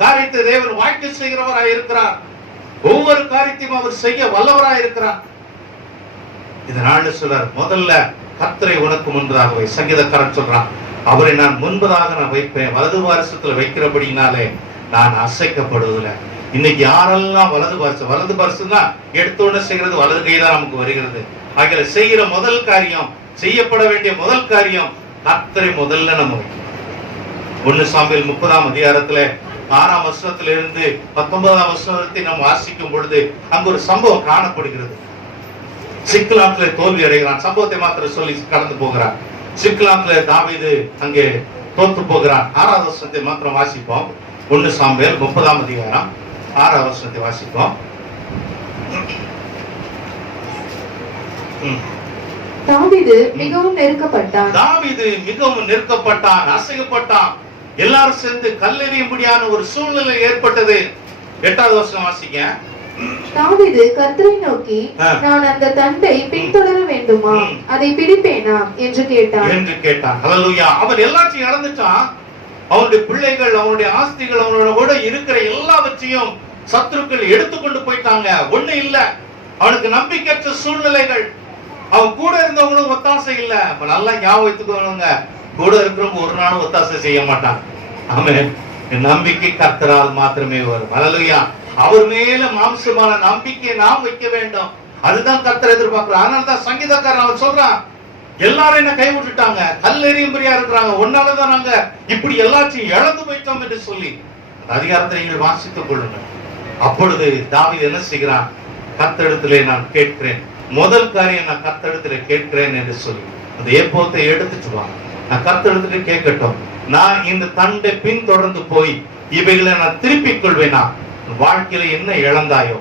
காரியத்தை தேவன் வாய்க்க செய்கிறவராய் இருக்கிறார். ஒவ்வொரு காரியத்தையும் அவர் செய்ய வல்லவராய் இருக்கிறார். இதனால சொல்றார், முதல்ல கர்த்தரை உனக்கு முன்பதாக வை. சங்கீதக்காரன் சொல்றான், அவரை நான் முன்பதாக நான் வைப்பேன். வலது பாரிசத்துல வைக்கிறபடினாலே நான் அசைக்கப்படுவதில்லை. இன்னைக்கு யாரெல்லாம் வலது பாரிசம் தான் எடுத்தோன்னு செய்கிறது வலது கைதான் நமக்கு வருகிறது. ஆகிய செய்கிற முதல் காரியம், செய்யப்பட வேண்டிய முதல் காரியம் கர்த்தரை முதல்ல நம்ம வைக்கணும். 1 சாமுவேல் 30ஆம் அதிகாரத்துல 6ஆம் வசனத்திலிருந்து 19ஆம் வசனத்தை நாம் வாசிக்கும் பொழுது அங்கு ஒரு சம்பவம் காணப்படுகிறது. சிக்லாக்ல தோல்வி அடைகிறான். சம்பவத்தை மாத்திரம் சொல்லி கடந்து போகிறான். சிக்லாக்ல தாவீது அங்கே தோற்று போகிறான். 6ஆம் வசனத்தை மாத்திரம் வாசிப்போம். 1 சாமுவேல் 30ஆம் அதிகாரம் 6ஆம் வசனத்தை வாசிப்போம். தாவீது மிகவும் நெருக்கப்பட்டான். தாவீது மிகவும் நெருக்கப்பட்டான், அசைக்கப்பட்டான். எல்லாரும் சேர்ந்து கல்லெறியும்படியான ஒரு சூழ்நிலை ஏற்பட்டது. 8வது வசனம் வாசிங்க. தாவீது கர்த்தரை நோக்கி, நான் அந்த தண்டை பின்தொடர வேண்டுமா, அதை பிடிப்பேனா என்று கேட்டான். அல்லேலூயா. அவன் எல்லாத்தையும் இழந்துட்டான். அவனுடைய பிள்ளைகள், அவனுடைய ஆஸ்திகள், அவனோட இருக்கிற எல்லாவற்றையும் சத்துருக்கள் எடுத்துக்கொண்டு போயிட்டாங்க. ஒண்ணு இல்ல. அவனுக்கு நம்பிக்கையற்ற சூழ்நிலைகள். அவன் கூட இருந்தவங்களும் ஒத்தாசை இல்ல. நல்லா ஞாபகம் வைத்துக்கோங்க, கூட இருக்கிறவங்க ஒரு நாளும் ஒத்தாசை செய்ய மாட்டான். ஆமென். நம்பிக்கை கர்த்தரால் மாத்திரமே வரும். அல்லேலூயா. அவர் மேல மாம்சமான நம்பிக்கையை நாம் வைக்க வேண்டும். அதுதான் கர்த்தர் எதிர்பார்க்கிறார். அதனால தான் சங்கீதக்காரன் அவன் சொல்றான், எல்லாரும் என்ன கைவிட்டுட்டாங்க, கல்லெறியும்படியா இருக்கிறாங்க, ஒன்னாலதான் நாங்க இப்படி எல்லாத்தையும் இழந்து போயிட்டோம் என்று சொல்லி அதிகாரத்தை நீங்கள் வாசித்துக் கொள்ளுங்கள். அப்பொழுது தாவீது என்ன செய்கிறான்? கர்த்தரிடத்திலே நான் கேட்கிறேன். முதல் காரியம், நான் கர்த்தரிடத்திலே கேட்கிறேன் என்று சொல்லி அந்த ஏப்போத்தை எடுத்துட்டு வாங்க. நான் கர்த்தரிடத்திலே கேட்கட்டும். நான் இந்த தண்டை பின் தொடர்ந்து போய் இவைகளை நான் திருப்பிக் கொள்வேனா? வாழ்க்கையில என்ன இழந்தாயோ,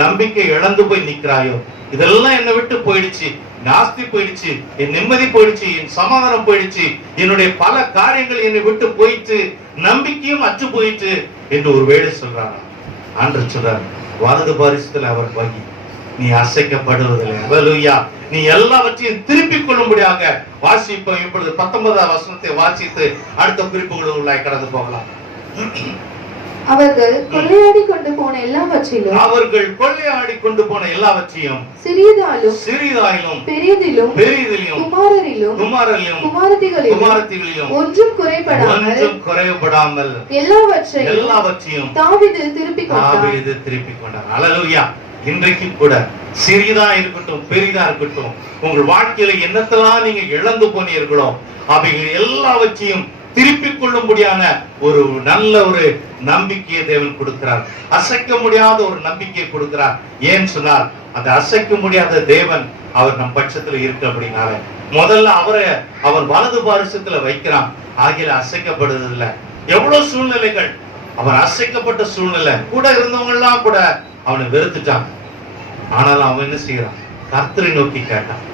நம்பிக்கை இழந்து போய் நிற்கிறாயோ, இதெல்லாம் என்னை விட்டு போயிடுச்சு. நாஸ்தி போயிடுச்சு, என் நிம்மதி போயிடுச்சு, என் சமாதானம் போயிடுச்சு, என்னுடைய பல காரியங்கள் என்னை விட்டு போயிட்டு, நம்பிக்கையும் அற்று போயிட்டு என்று ஒரு வேளை சொல்றாங்க. ஆண்டவர் சொல்றார், வலது பாரிசத்தில் அவர் வகி, நீ அசைக்கப்படுவதில்லை. அல்லேலூயா. நீ எல்லாவற்றையும் திருப்பிக் கொள்ளும்படியாக வாசிப்போம். இப்பொழுது 19ஆம் வசனத்தை வாசித்து அடுத்த குறிப்புகள் உள்ளாய் கடந்து போகலாம். அவர்கள் கொள்ளையாடி கொண்டு போன எல்லாவற்றிலும் அவர்கள் கொள்ளையாடி கொண்டு போன எல்லாவற்றையும் சிறிதாயிலும் பெரிதிலும் குமாரரிலும் குமாரத்திகளிலும் ஒன்றும் குறைபடாமல் எல்லாவற்றையும் தாவீது திருப்பிக் கொண்டார். அல்லேலூயா. இன்றைக்கு கூட சிறிதா இருக்கட்டும் பெரிதா இருக்கட்டும், உங்கள் வாழ்க்கையில என்னத்தெல்லாம் நீங்க இழந்து போனீர்களோ அவைகள் எல்லாவற்றையும் திருப்பிக் கொள்ளும்படியான ஒரு நல்ல ஒரு நம்பிக்கையை தேவன் கொடுக்கிறார். அசைக்க முடியாத ஒரு நம்பிக்கையை கொடுக்கிறார். ஏன் சொன்னால் அந்த அசைக்க முடியாத தேவன் அவர் நம் பட்சத்துல இருக்கு அப்படின்னால முதல்ல அவர் வலது பாரிசத்துல வைக்கிறான். ஆகிய அசைக்கப்படுவதில்லை. எவ்வளவு சூழ்நிலைகள், அவன் அசைக்கப்பட்ட சூழ்நிலை, கூட இருந்தவங்க எல்லாம் கூட அவனை வெறுத்துட்டான். ஆனாலும் அவன் என்ன செய்யறான்? கர்த்தரை நோக்கி கேட்டான்.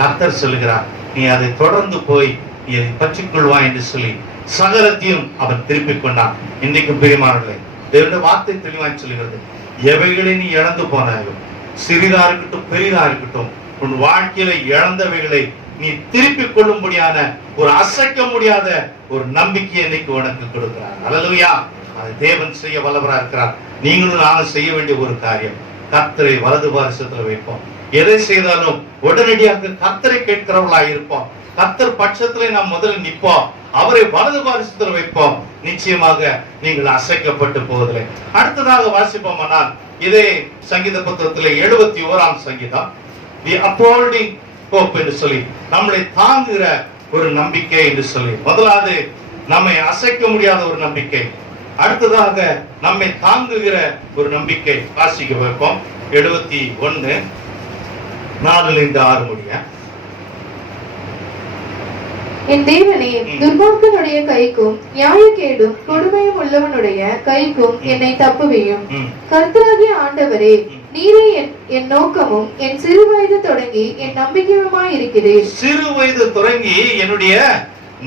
கர்த்தர் சொல்லுகிறார், நீ அதை தொடர்ந்து போய் நீ அதை பற்றிக் கொள்வாய் என்று சொல்லி சகலத்தையும் அவன் திருப்பிக் கொண்டான். இன்றைக்கும் பிரியமானவர்களே, தேவனுடைய வார்த்தை தெளிவாய் சொல்லுகிறது, எவைகளை நீ இழந்து போனாயோ, சிறிதா இருக்கட்டும் பெரிதா இருக்கட்டும், உன் வாழ்க்கையில இழந்தவைகளை நீ திருப்பிக் கொள்ளும்படியான ஒரு அசைக்க முடியாத ஒரு நம்பிக்கையை இன்னைக்கு உனக்கு கொடுக்கிறார். அல்லேலூயா. அதை தேவன் செய்ய வல்லவராக இருக்கிறார். நீங்களும் நானும் செய்ய வேண்டிய ஒரு காரியம், கர்த்தரை வலது பாரிசத்துல வைப்போம். எதை செய்தாலும் உடனடியாக கர்த்தரை கேட்கிறவர்களாக இருப்போம். கர்த்தர் பட்சத்திலே நாம் முதல்ல நிற்போம். அவரை வலது பாரிசத்துல வைப்போம். நிச்சயமாக நீங்கள் அசைக்கப்பட்டு போவதில்லை. அடுத்ததாக வாசிப்போமானால் இதே சங்கீத புத்தகத்திலே 71ஆம் சங்கீதம், தி அப்போல்டிங் ஹோப் என்று சொல்லி, நம்மளை தாங்குகிற ஒரு நம்பிக்கை என்று சொல்லி, முதலாவது நம்மை அசைக்க முடியாத ஒரு நம்பிக்கை, அடுத்ததாக நம்மை தாங்குகிற ஒரு நம்பிக்கை. வாசிக்க வைப்போம். 71 4-6 முடிய. என் தேவனே, துர்மார்க்கனுடைய கைக்கும் நியாயக்கேடும் கொடுமையும் உள்ளவனுடைய கைக்கும் என்னை தப்புவியும். கர்த்தராகிய ஆண்டவரே, நீரே என் நோக்கமும் என் சிறு வயது தொடங்கி என் நம்பிக்கையுமாய் இருக்கிறேன். சிறு வயது தொடங்கி என்னுடைய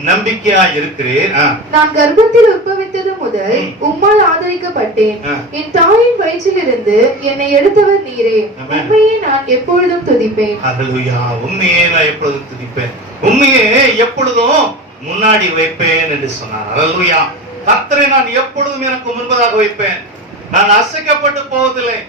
நம்பிக்கையா இருக்கிறேன். நான் கர்ப்பத்தில் உற்பவித்தது முதல் உம்மால் ஆதரிக்கப்பட்டேன். என் தாயின் வயிற்றிலிருந்து என்னை எடுத்தவர் நீரே. உண்மையை நான் எப்பொழுதும் துதிப்பேன். அல்லேலூயா. உண்மையை நான் எப்பொழுதும் துதிப்பேன், உண்மையை எப்பொழுதும் முன்னாடி வைப்பேன் என்று சொன்னார். அல்லேலூயா. கர்த்தரை நான் எப்பொழுதும் எனக்கு முன்பதாக வைப்பேன். நான் அசைக்கப்பட்டு போவதில்லை.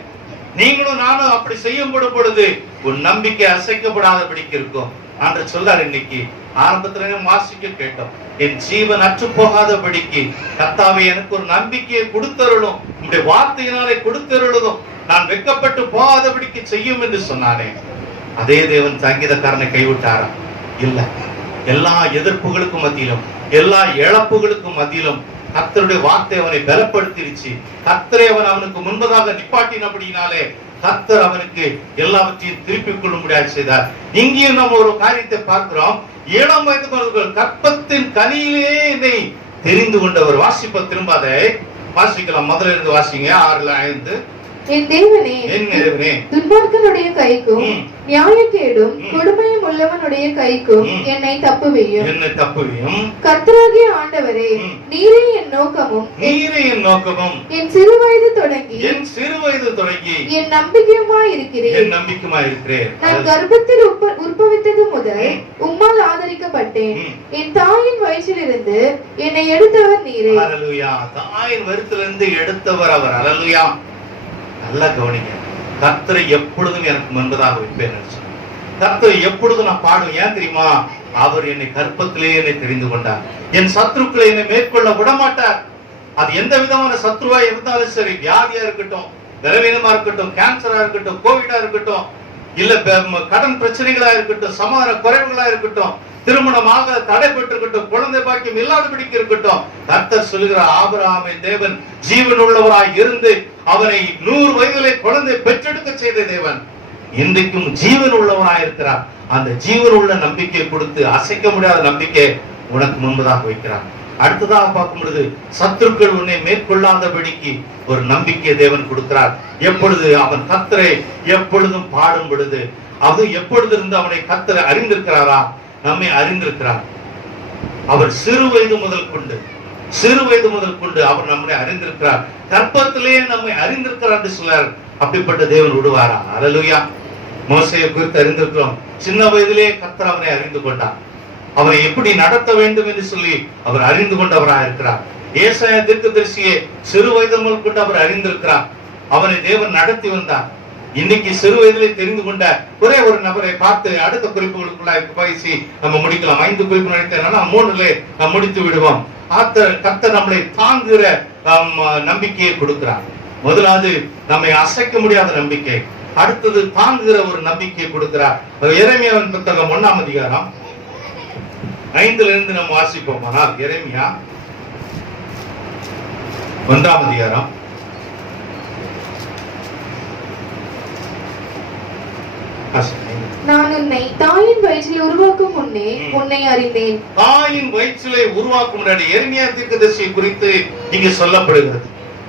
நீங்களும் நானும் அப்படி செய்யப்படும் பொழுது உன் நம்பிக்கை அசைக்கப்படாதபடிக்கு இருக்கும் என்று சொல்லார். இன்னைக்கு ஆரம்பத்துல வாசிக்க கேட்டோம், என் ஜீவன் அற்று போகாதபடிக்கு கர்த்தாவே எனக்கு ஒரு நம்பிக்கையை கொடுத்தருளும், உங்களுடைய வார்த்தையினாலே கொடுத்தருளும், நான் வெட்கப்பட்டு போகாதபடிக்கு செய்யும் என்று சொன்னானே. அதே தேவன் சங்கீதக்காரனை கைவிட்டாரா? இல்ல. எல்லா எதிர்ப்புகளுக்கும் மத்தியிலும், எல்லா இழப்புகளுக்கும் மத்தியிலும் கர்த்தருடைய வார்த்தை அவனை பலப்படுத்திருச்சு. கர்த்தரை அவனுக்கு முன்பதாக நிப்பாட்டினபடினாலே கர்த்தர் அவனுக்கு எல்லாவற்றையும் திருப்பிக் கொள்ளும்படியாக செய்தார். இங்கேயும் நம்ம ஒரு காரியத்தை பார்க்கிறோம். 7 வயது கற்பத்தின் கனியிலே என்னை தெரிந்து கொண்டவர். வாசிப்ப திரும்ப அதை வாசிக்கலாம். முதல்ல இருந்து வாசிங்க. 6-5. என் தேவனே, துன்மார்க்கனுடைய கைக்கும் நியாயக்கேடும் கொடுமையும் உள்ளவனுடைய கைக்கும் என்னை தப்புவியும். கர்த்தராகிய ஆண்டவரே, நீரே என் நோக்கமும் என் சிறு வயது தொடங்கி என் நம்பிக்கையுமாய் இருக்கிறேன். நான் கர்ப்பத்தில் உற்பவித்தது முதல் உம்மால் ஆதரிக்கப்பட்டேன். என் தாயின் வயிற்றிலிருந்து என்னை எடுத்தவர் நீரே. தாயின் வயிற்றிலிருந்து எடுத்தவர் அவர். அல்லேலூயா. நல்லா கவனிங்க. கர்த்தரை எப்பொழுதும் எனக்கு முன்பதாக வைப்பேன். கர்த்தரை எப்பொழுதும் நான் பாடுவேன். ஏன் தெரியுமா? அவர் என்னை கற்பத்திலே என்னை தெரிந்து கொண்டார். என் சத்ருக்களை என்னை மேற்கொள்ள விடமாட்டார். அது எந்த விதமான சத்ருவா இருந்தாலும் சரி, வியாதியா இருக்கட்டும், பலவீனமா இருக்கட்டும், கேன்சரா இருக்கட்டும், கோவிடா இருக்கட்டும், இல்ல கடன் பிரச்சனைகளா இருக்கட்டும், சமாதான குறைவுகளா இருக்கட்டும், திருமணமாக தடைபட்டிருக்கட்டும், குழந்தை பாக்கியம் இல்லாதபடிக்கு இருக்கட்டும், கர்த்தர் சொல்லுகிற ஆபிரகாமின் தேவன் ஜீவன் உள்ளவராய் இருந்து அவனை 100 வயதிலே குழந்தை பெற்றெடுக்க செய்த தேவன் இன்றைக்கும் ஜீவன் உள்ளவராய் இருக்கிறார். அந்த ஜீவன் உள்ள நம்பிக்கை கொடுத்து அசைக்க முடியாத நம்பிக்கை உனக்கு முன்பதாக வைக்கிறார். அடுத்ததாக பார்க்கும் பொழுது சத்துருக்கள் உன்னை மேற்கொள்ளாதபடிக்கு ஒரு நம்பிக்கை தேவன் கொடுக்கிறார். எப்பொழுது அவன் கர்த்தரை எப்பொழுதும் பாடும் பொழுது, அது எப்பொழுது இருந்து அவனை கர்த்தரை அறிந்திருக்கிறாரா? நம்மை அறிந்திருக்கிறார். அவர் சிறு வயது முதல் கொண்டு அவர் நம்மை அறிந்திருக்கிறார். கற்பத்திலேயே நம்மை அறிந்திருக்கிறார் என்று சொன்னார். அப்படிப்பட்ட தேவன் விடுவாரா? அல்லேலூயா. மோசேயை குறித்து அறிந்திருக்கிறோம். சின்ன வயதிலே கர்த்தர் அவனை அறிந்து கொண்டார். அவரை எப்படி நடத்த வேண்டும் என்று சொல்லி அவர் அறிந்து கொண்டவராக இருக்கிறார். ஏசாயா தீர்க்கதரிசியை சிறு வயது முதல் கொண்டு அவர் அறிந்திருக்கிறார். அவரை தேவன் நடத்தி வந்தார். இன்னைக்கு சிறு வயதிலே தெரிந்து கொண்ட ஒரே ஒரு நபரை பார்த்து அடுத்த குறிப்புகளுக்குள்ளாய் பேசி நம்ம முடிக்கலாம். 5 குறிப்பு நினைத்தேன்னா 3லே நாம் முடித்து விடுவோம். கர்த்தர் நம்மளை தாங்குகிற நம்பிக்கையை கொடுக்கிறார். முதலாவது நம்மை அசைக்க முடியாத நம்பிக்கை, அடுத்தது தாங்குகிற ஒரு நம்பிக்கையை கொடுக்கிறார். எரேமியாவின் புத்தகம் 1ஆம் அதிகாரம் 5ல இருந்து நம்ம வாசிப்போம். ஆனால் எரேமியா 1ஆம் அதிகாரம் 5. நான் உன்னை தாயின் வயிற்றில் உருவாக்கும் முன்னே உன்னை அறிந்தேன். தாயின் வயிற்றிலே உருவாக்கும் முன்னாடி எரேமியா தீர்க்கதரிசியை குறித்து இங்கு சொல்லப்படுகிறது.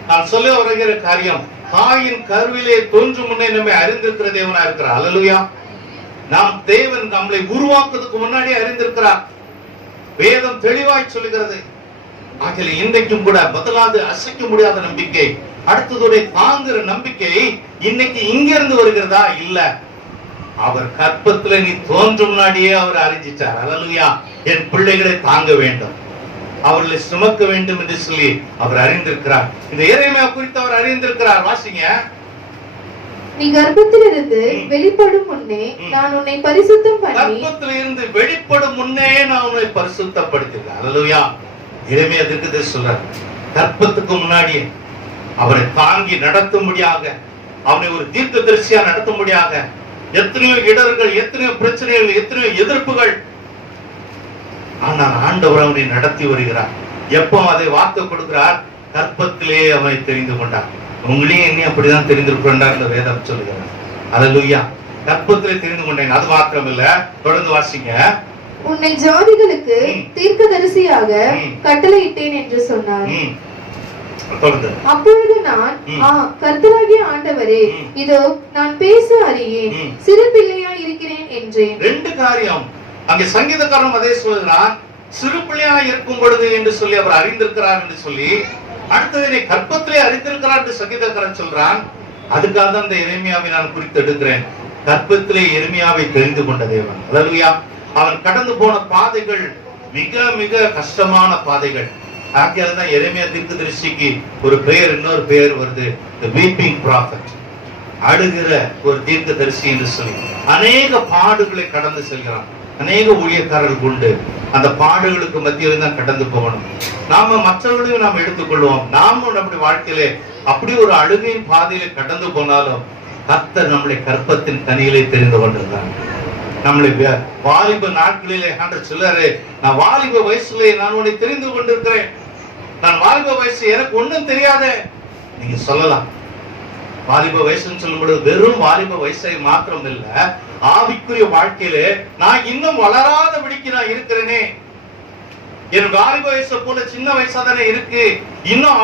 நான் சொல்ல வருகிற காரியம், தாயின் கருவிலே தோன்றும் முன்னே நம்மை அறிந்திருக்கிற தேவனா இருக்கிறார். அல்லேலூயா. நாம் தேவன் நம்மளை உருவாக்குறதுக்கு முன்னாடி அறிந்திருக்கிறார். வேதம் தெளிவாய் சொல்லுகிறது. ஆகிய இன்றைக்கும் கூட முதலாவது அசைக்க முடியாத நம்பிக்கை, அடுத்ததுடைய தாங்குகிற நம்பிக்கை இன்னைக்கு இங்கிருந்து வருகிறதா? இல்ல, அவர் கற்பத்துல நீ தோன்றும் முன்னாடியே அவர் அறிஞ்சிட்டார். அல்லேலூயா. என் பிள்ளைகளை தாங்க வேண்டும், அவர்களை சுமக்க வேண்டும் என்று சொல்லி அவர் அறிந்திருக்கிறார். இந்த எரேமியா குறித்து அவர் அறிந்திருக்கிறார். வாசிங்க. நீ கர்ப்பத்திலிருந்து வெளிப்படும் முன்னே நான் உன்னை பரிசுத்தம் பண்ணி, கர்ப்பத்திலிருந்து வெளிப்படும் முன்னே நான் உன்னை பரிசுத்தப்படுத்தினேன். அல்லேலூயா. எரேமியா தீர்க்கதரிசி சொல்றார், கர்ப்பத்துக்கு முன்னாடியே அவரை தாங்கி நடத்தும்படியாக, அவனை ஒரு தீர்க்கதரிசியா நடத்தும்படியாக எத்தனையோ இடர்கள், எத்தனையோ பிரச்சனைகள், எத்தனையோ எதிர்ப்புகள், ஆனால் ஆண்டவர் அவனை நடத்தி வருகிறார். எப்போ அதை வாக்கு கொடுக்கிறார்? கர்ப்பத்திலே அவனை தெரிந்து கொண்டார். உங்களையும் என்னையும் அப்படிதான் தெரிந்திருக்கிறார் இந்த வேதம் சொல்லுகிறார். அல்லேலூயா. கர்ப்பத்திலே தெரிந்து கொண்டேன். அது மாத்திரம் இல்ல, தொடர்ந்து வாசிங்க. உன்னை ஜாதிகளுக்கு தீர்க்கதரிசியாக கட்டளையிட்டேன் என்று சொன்னார். அப்பொழுது நான், கர்த்தராகிய ஆண்டவரே, இதோ நான் பேச அறியேன், சிறு பிள்ளையா இருக்கிறேன் என்றேன். 2 காரியம் அங்கே சங்கீதக்காரன் அதே சொல்கிறான். சிறு பிள்ளையா இருக்கும் பொழுது என்று சொல்லி அவர் அறிந்திருக்கிறார் என்று சொல்லி, அடுத்தது கர்ப்பத்திலே அறிந்திருக்கிறார் என்று சங்கீதக்காரன் சொல்றான். அதுக்காக தான் இந்த எரேமியாவை நான் குறித்து எடுக்கிறேன். கர்ப்பத்திலே எரேமியாவை தெரிந்து கொண்ட தேவன். அல்லேலூயா. அவன் கடந்து போன பாதைகள் மிக மிக கஷ்டமான பாதைகள். ஆகையால்தான் எரேமியா தீர்க்கதரிசிக்கு ஒரு பெயர், இன்னொரு பெயர் வருது, the weeping prophet, அழுகிற ஒரு தீர்க்கதரிசி என்று சொல்லி. அநேக பாடுகளை கடந்து செல்கிறான். அநேக ஊழியக்காரர்கள் உண்டு. அந்த பாடுகளுக்கு மத்தியில தான் கடந்து போகணும். நாம மற்றவர்களையும் நாம் எடுத்துக்கொள்வோம். நாமும் நம்முடைய வாழ்க்கையிலே அப்படி ஒரு அழுகையின் பாதையில கடந்து போனாலும் கர்த்தர் நம்மளை கற்பத்தின் கனியிலே தெரிந்து கொண்டிருக்கிறார். நம்மளை வாலிப நாட்களிலே சிலரு, நான் வாலிப வயசுல நான் உன்னை தெரிந்து கொண்டிருக்கிறேன், நான் வாலிப வயசு எனக்கு ஒண்ணும் தெரியாத நீங்க சொல்லலாம். வாலிப வயசுன்னு சொல்லும்போது வெறும் வாலிப வயசை மாத்திரம் இல்ல, ஆவிக்குரிய வாழ்க்கையிலே நான் இன்னும் வளராதபடிக்கு நான் இருக்கிறேனே, என் வாலிப வயசை போல சின்ன வயசா தானே இருக்கு, இன்னும்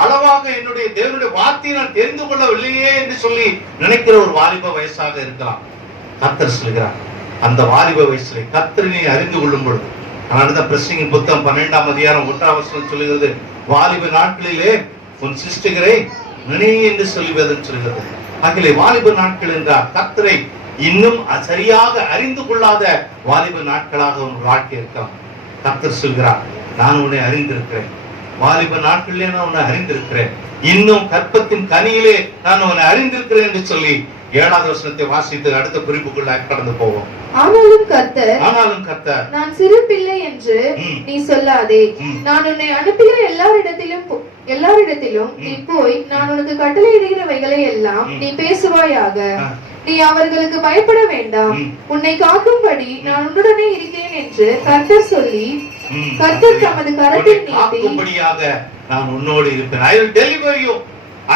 அளவாக என்னுடைய தேவனுடைய வார்த்தையை நான் தெரிந்து கொள்ளவில்லையே என்று சொல்லி நினைக்கிற ஒரு வாலிப வயசாக இருக்கலாம். கர்த்தர் சொல்கிறார், அந்த வாலிப வயசுல கர்த்தரை அறிந்து கொள்ளும் பொழுது, அதனாலதான் பிரசங்கின் புத்தகம் 12ஆம் அதிகாரம் 1ஆம் வசனம் சொல்லுகிறது, வாலிப நாட்களிலே உன் சிருஷ்டிகரை நினை என்று சொல்லி வேதம் சொல்கிறது. ஆகிய வாலிப நாட்கள் என்றால் கர்த்தரை இன்னும் சரியாக அறிந்து கொள்ளாத வாலிப நாட்களாக உன் வாழ்க்கை இருக்கலாம். கர்த்தர் சொல்கிறார், நான் உன்னை அறிந்திருக்கிறேன், வாலிப நாட்களிலே நான் உன்னை அறிந்திருக்கிறேன், இன்னும் கற்பத்தின் கனியிலே நான் உன்னை அறிந்திருக்கிறேன் என்று சொல்லி 7வது வசனத்தை வாசித்து அடுத்த குறிப்புக்குள்ள கடந்து போவோம். ஆனாலும் கர்த்தர், நான் சிறு பிள்ளை என்று நீ சொல்லாதே, நான் உன்னை அனுப்புகிற எல்லாரிடத்திலும் நீ போய் நான் உனக்கு கட்டளையிடுகிறவைகளை எல்லாம் நீ பேசுவாயாக. நீ அவர்களுக்கு பயப்பட வேண்டாம், உன்னை காக்கும்படி நான் உன்னுடனே இருக்கிறேன் என்று கர்த்தர் சொல்லி, கர்த்தர் தமது கரத்தை நீட்டி நான் உன்னோடு இருப்பேன். I will deliver you.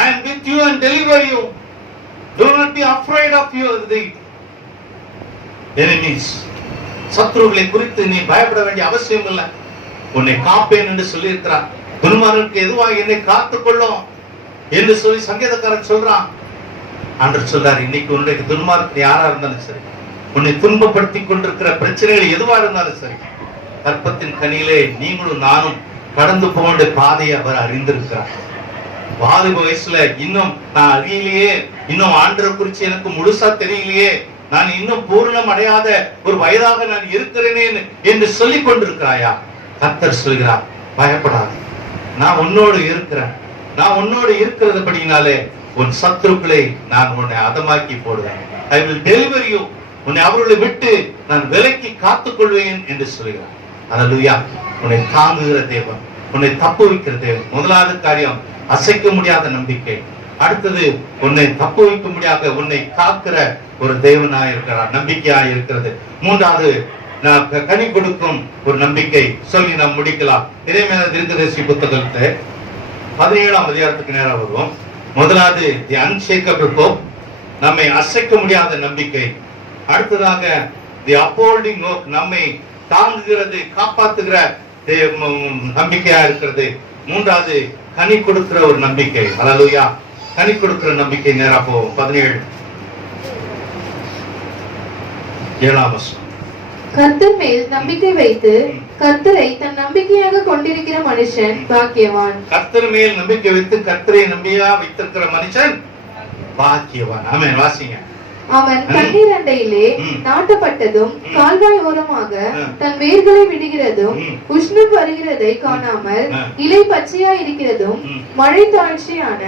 I am with you and deliver you. Do not be afraid of your enemies. சத்துருக்களை குறித்து நீ பயப்பட வேண்டிய அவசியம் இல்லை. உன்னை காப்பேன் என்று சொல்லி இருக்கிறார். துன்மார்க்கனுக்கு எதுவாக என்னை காத்துக்கொள்ளும் என்று சொல்லி சங்கீதக்காரன் சொல்றான். ஆண்டவர் சொல்றார், இன்னைக்கு உன்னுடைய துன்மார்க்கன் யாரா இருந்தாலும் சரி, உன்னை துன்பப்படுத்தி கொண்டிருக்கிற பிரச்சனைகள் எதுவா இருந்தாலும் சரி, கற்பத்தின் கனியிலே நீங்களும் நானும் கடந்து போக வேண்டிய பாதையை அவர் அறிந்திருக்கிறார். வாலிப வயசுல இன்னும் நான் அறியலையே, இன்னும் ஆண்டவரை குறிச்சு எனக்கு முழுசா தெரியலையே நான் இன்னும் பூரணம் அடையாத ஒரு வயதாக நான் இருக்கிறேனே என்று சொல்லிக் கொண்டிருக்கிறாயா? கர்த்தர் சொல்கிறார், பயப்படாது, நான் உன்னோடு இருக்கிறேன். நான் உன்னோடு இருக்கிறதுபடினாலே உன் சத்துருக்களை நான் உன்னை அதமாக்கி போடுவேன். I will deliver you. உன்னை அவர்களை விட்டு நான் விலக்கி காத்துக் கொள்வேன் என்று சொல்கிறார். அல்லேலூயா. உன்னை தாங்குகிற தேவன், உன்னை தப்பு வைக்கிற தேவன். முதலாவது காரியம் அசைக்க முடியாத நம்பிக்கை. அடுத்தது உன்னை தப்பு வைக்க முடியாத, உன்னை காக்கிற ஒரு தேவனாய் இருக்கிறார், நம்பிக்கையாய் இருக்கிறது. மூன்றாவது கனி கொடுக்கும் ஒரு நம்பிக்கை சொல்லி நாம் முடிக்கலாம். இறைமையான தீர்க்கதரிசி புத்தகத்தை 17ஆம் அதிகாரத்துக்கு நேரம் வருவோம். முதலாவது தி அன்ஷேக்கபிள் ஹோப், நம்மை அசைக்க முடியாத நம்பிக்கை. அடுத்ததாக தி அப்போல்டிங் ஹோப், நம்மை தாங்குகிறது, காப்பாத்துகிற நம்பிக்கையா இருக்கிறது. மூன்றாவது கனி கொடுக்கிற ஒரு நம்பிக்கை. அல்லேலூயா. கனி கொடுக்கிற நம்பிக்கை. நேரா போவோம். 17:7 கர்த்தர் மேல் நம்பிக்கை வைத்து கர்த்தரை தன் நம்பிக்கையாக கொண்டிருக்கிற மனுஷன் பாக்கியவான். கர்த்தர் மேல் நம்பிக்கை வைத்து கர்த்தரை நம்பியா வைத்திருக்கிற மனுஷன் பாக்கியவான். ஆமென். வாசிங்க. அவன் தண்ணீர் அண்டையிலே நாட்டப்பட்டதும் கால்வாய் ஓரமாக தன் வேர்களை விடுகிறதும் உஷ்ணம் வருகிறதை காணாமல் இலை பச்சையா இருக்கிறதும் மழை தாழ்ச்சியான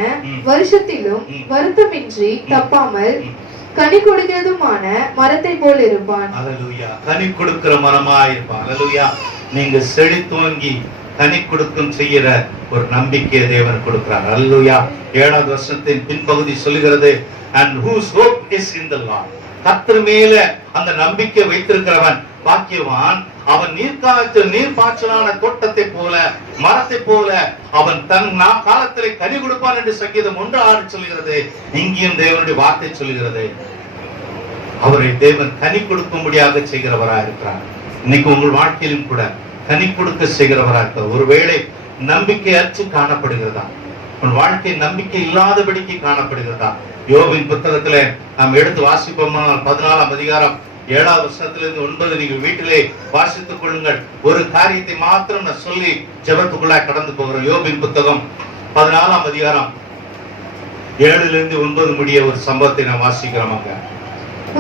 வருஷத்திலும் வருத்தமின்றி தப்பாமல் கனி கொடுக்கிறதுமான மரத்தை போல் இருப்பான். அல்லேலூயா. கனி கொடுக்கிற மரமா இருப்பான். அல்லேலூயா. நீங்க செழித்துவங்கி கனி கொடுக்கும் செய்கிற ஒரு நம்பிக்கையை தேவன் கொடுக்கிறார். அல்லேலூயா. 7வது வசனத்தின் பின்பகுதி சொல்லுகிறது, and whose hope is in the Lord. கர்த்தர் மேல அந்த நம்பிக்கை வைத்திருக்கிறவன் பாக்கியவான். அவன் நீர்ப்பாய்ச்சலான தோட்டத்தை போல, மரத்தை போல அவன் தன் காலத்திலே கனி கொடுப்பான் என்று சங்கீதம் 1:6 சொல்கிறது. இங்கேயும் தேவனுடைய வார்த்தை சொல்கிறது, அவரை தேவன் கனி கொடுக்கும்படியாக செய்கிறவராக இருக்கிறார். இன்னைக்கு உங்கள் வாழ்க்கையிலும் கூட கனி கொடுக்க செய்கிறவராக இருக்கிறார். ஒருவேளை நம்பிக்கை அற்று காணப்படுகிறதா? உன் வாழ்க்கை நம்பிக்கை இல்லாதபடிக்கு காணப்படுகிறதா? யோபின் புத்தகத்துல நாம் எடுத்து வாசிப்போம். 14ஆம் அதிகாரம் 7வது வசனத்திலிருந்து 9 நீங்கள் வீட்டிலே வாசித்துக் கொள்ளுங்கள். ஒரு காரியத்தை மாத்திரம் நான் சொல்லி ஜெபத்துக்குள்ள கடந்து போகிறோம். யோபின் புத்தகம் 14ஆம் அதிகாரம் 7லிருந்து 9 முடிய ஒரு சம்பவத்தை நாம் வாசிக்கிறோம்.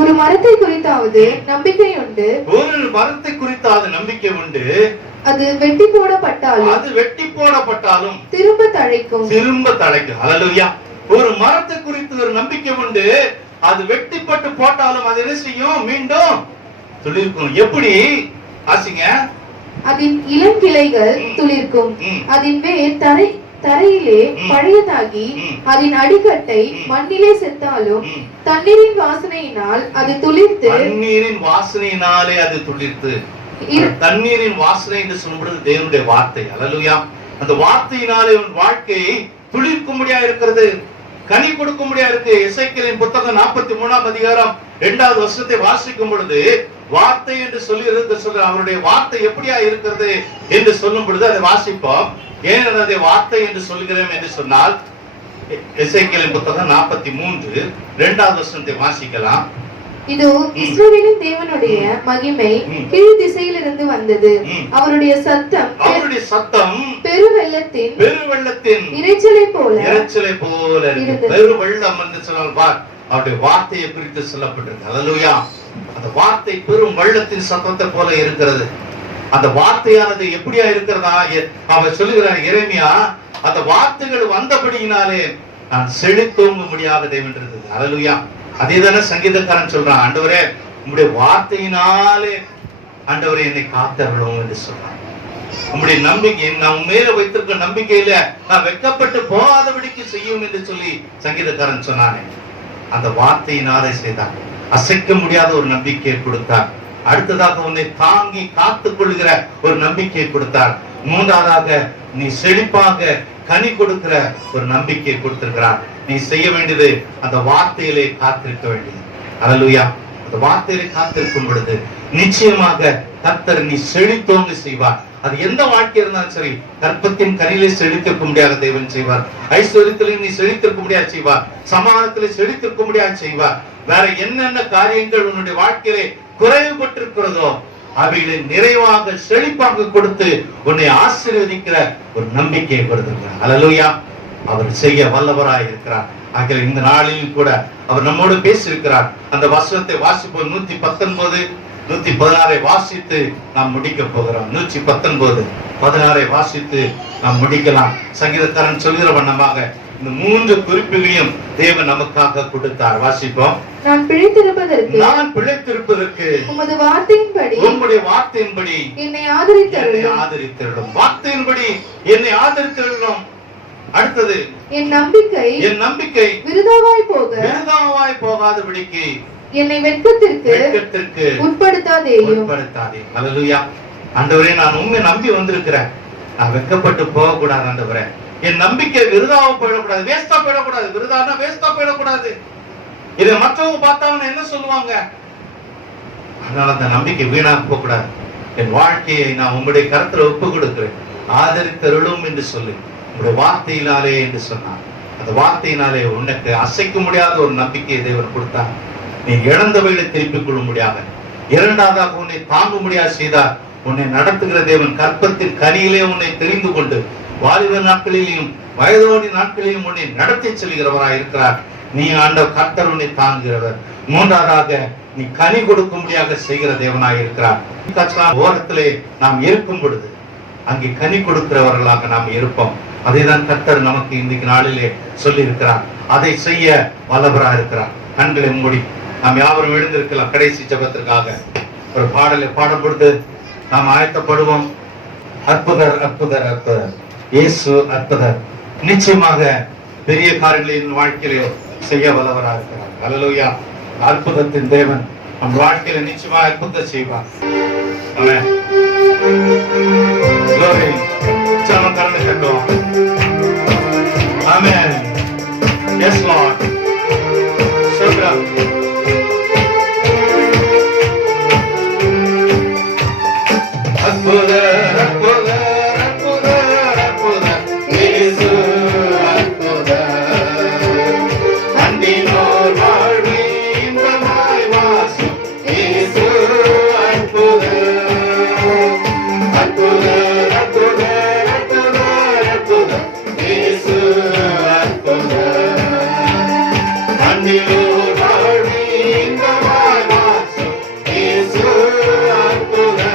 ஒரு மரத்தை குறித்தாவது நம்பிக்கை உண்டு. ஒரு மரத்தை குறித்தாவது நம்பிக்கை உண்டு. அது வெட்டி போடப்பட்டாலும் திரும்ப தழைக்கும். அல்லேலூயா. ஒரு மரத்தை குறித்து ஒரு நம்பிக்கை உண்டு. அது வெட்டிப்பட்டு போட்டாலும் அது என்ன செய்யும்? மீண்டும் துளிர்க்கும். எப்படி? ஆசிங்க. அதன் இளம் கிளைகள் துளிர்க்கும். அதன் வேர் தரையிலே பழையதாகி அதன் அடிக்கட்டை மண்ணிலே செத்தாலும் தண்ணீரின் வாசனையினால் அது துளிர்த்து. தண்ணீரின் வாசனையினாலே அது துளிர்த்து. தண்ணீரின் வாசனை என்று சொல்லும்போது தேவனுடைய வார்த்தை. அல்லேலூயா. அந்த வார்த்தையினாலே உன் வாழ்க்கையை துளிர்க்கும்படியா இருக்கிறது, கனி கொடுக்கும்படியா இருக்கு. எசேக்கியேலின் புத்தகம் 43ஆம் அதிகாரம் 2வது வசனத்தை வாசிக்கும் பொழுது வார்த்தை என்று சொல்லி சொல்ற அவருடைய வார்த்தை எப்படியா இருக்கிறது என்று சொல்லும் பொழுது அதை வாசிப்போம். ஏன் அதை வார்த்தை என்று சொல்கிறேன் என்று சொன்னால், எசேக்கியேலின் புத்தகம் 43 2வது வசனத்தை வாசிக்கலாம். இதோ இஸ்ரவேலின் தேவனுடைய மகிமை கீழ் திசையிலிருந்து வந்தது. அவருடைய சத்தம் பெருவெள்ளத்தின் இரைச்சலை போல பெருவெள்ளம் என்று சொன்னால் அவருடைய வார்த்தையை குறித்து சொல்லப்பட்டிருக்கு. அல்லேலூயா. அந்த வார்த்தை பெரும் வெள்ளத்தின் சத்தத்தை போல இருக்கிறது. அந்த வார்த்தையானது எப்படியா இருக்கிறதா? அவர் சொல்லுகிறார் எரேமியா, அந்த வார்த்தைகள் வந்தபடியினாலே நான் செழித்தோங்க முடியாத தேவன் இருந்தது. அல்லேலூயா. அதேதானே சங்கீதக்காரன் சொல்றான், ஆண்டவரே உங்களுடைய வார்த்தையினாலே ஆண்டவரே என்னை காத்தருளும் என்று சொல்றான். உங்களுடைய நம்பிக்கை, நான் மேல வைத்திருக்க நம்பிக்கையில நான் வெட்கப்பட்டு போகாதபடிக்கு செய்யும் என்று சொல்லி சங்கீதக்காரன் சொன்னானே. அந்த வார்த்தையினாலே செய்தார். அசைக்க முடியாத ஒரு நம்பிக்கையை கொடுத்தார். அடுத்ததாக உன்னை தாங்கி காத்துக் கொள்கிற ஒரு நம்பிக்கையை கொடுத்தார். மூன்றாவதாக நீ செழிப்பாக கனி கொடுக்கிற ஒரு நம்பிக்கையை கொடுத்திருக்கிறார். நீ செய்ய வேண்டியது அந்த வார்த்தையிலே காத்திருக்க வேண்டியது. அல்லேலூயா. அந்த வார்த்தையிலே காத்திருக்கும் பொழுது நிச்சயமாக கர்த்தர் நீ செழித்தோங்க செய்வார். அது எந்த வாழ்க்கை இருந்தாலும் சரி, கற்பத்தின் கனியிலே செழித்திருக்க முடியாத தேவன் செய்வார். ஐஸ்வர்யத்திலே நீ செழித்திருக்க முடியாது செய்வார். சமாதானத்திலே செழித்திருக்க முடியாது செய்வார். வேற என்னென்ன காரியங்கள் உன்னுடைய வாழ்க்கையிலே குறைவுபட்டிருக்கிறதோ அவைகளை நிறைவாக செழிப்பாக கொடுத்து உன்னை ஆசீர்வதிக்கிற ஒரு நம்பிக்கையை கொடுத்திருக்கிறார். அல்லேலூயா. அவர் செய்ய வல்லவராய் இருக்கிறார். ஆகிய இந்த நாளிலும் கூட அவர் நம்மோடு பேசியிருக்கிறார். அந்த வசனத்தை வாசிப்போம். 119 116 வாசித்து நாம் முடிக்க போகிறோம். 119 16 வாசித்து நாம் முடிக்கலாம். சங்கீதக்காரன் சொல்கிற வண்ணமாக இந்த 3 குறிப்புகளையும் தேவன் நமக்காக கொடுத்தார். வாசிப்போம். நான் பிழைத்திருப்பதற்கு உம்முடைய வார்த்தையின்படி என்னை ஆதரித்தருளும். வார்த்தையின்படி என்னை ஆதரித்தருளும். அடுத்தது, என் நம்பிக்கை விருதாவாய் போகாதபடிக்கு என்னை வெட்கத்திற்கு உட்படுத்தாதே. அல்லேலூயா. ஆண்டவரே, நான் உண்மை நம்பி வந்திருக்கிறேன். நான் வெட்கப்பட்டு போக கூடாது ஆண்டவரே. என் நம்பிக்கை விருதாவா போயிடக்கூடாது, வேஸ்டா போயிடக்கூடாது. விருதானா வேஸ்டா போயிடக்கூடாது. இதை மற்றவங்க பார்த்தாங்கன்னா என்ன சொல்லுவாங்க? அதனால அந்த நம்பிக்கை வீணாக போக கூடாது. என் வாழ்க்கையை நான் உங்களுடைய கருத்துல ஒப்பு கொடுக்கிறேன். ஆதரித்தருளும் என்று சொல்லி உங்களுடைய வார்த்தையினாலே என்று சொன்னார். அந்த வார்த்தையினாலே உனக்கு அசைக்க முடியாத ஒரு நம்பிக்கையை தேவன் கொடுத்தார். நீ இழந்தவைகளை திருப்பிக் கொள்ள முடியாத, இரண்டாவதாக உன்னை தாங்க முடியாது செய்தார். உன்னை நடத்துகிற தேவன் கற்பத்தின் கனியிலே உன்னை தெரிந்து கொண்டு வாலிப நாட்களிலும் வயதோடி நாட்களிலும் உன்னை நடத்தி செல்கிறவராய் இருக்கிறார். நீ ஆண்டவர் கர்த்தர் உன்னை தாங்குகிறவர். மூன்றாவதாக நீ கனி கொடுக்கும்படியாக செய்கிற தேவனாய் இருக்கிறார். ஓரத்திலே நாம் இருக்கும் பொழுது அங்கே கனி கொடுக்கிறவர்களாக நாம் இருப்போம். அதைதான் கர்த்தர் நமக்கு இன்றைக்கு நாளிலே சொல்லி இருக்கிறார். அதை செய்ய வல்லவராக இருக்கிறார். கண்களை மூடி நாம் யாவரும் எழுந்திருக்கலாம். கடைசி ஜெபத்திற்காக ஒரு பாடலை பாடம் கொடுத்து நாம் ஆயத்தப்படுவோம். அற்புதர் அற்புதர் அற்புதர் இயேசு அற்புதர். நிச்சயமாக பெரிய காரியங்களின் வாழ்க்கையிலே செய்ய வல்லவராக இருக்கிறார். அல்லேலூயா. அற்புதத்தின் தேவன் நம் வாழ்க்கையில நிச்சயமாக அற்புதம் செய்வார். ஆமென். Glory. சரணம் கரங்களை தட்டுவோம். ஆமென். Yes Lord. சோத்ரம். அற்புதர் அற்புதர் அற்புதர் அற்புதர் இயேசு அற்புதர். அன்பினோர் வாழ்வில் இன்பமாய் வாசும் இயேசு அற்புதர். அற்புதர் அற்புதர் அற்புதர் அற்புதர் இயேசு அற்புதர். அன்பினோர் வாழ்வில் இன்பமாய் வாசும் இயேசு அற்புதர்.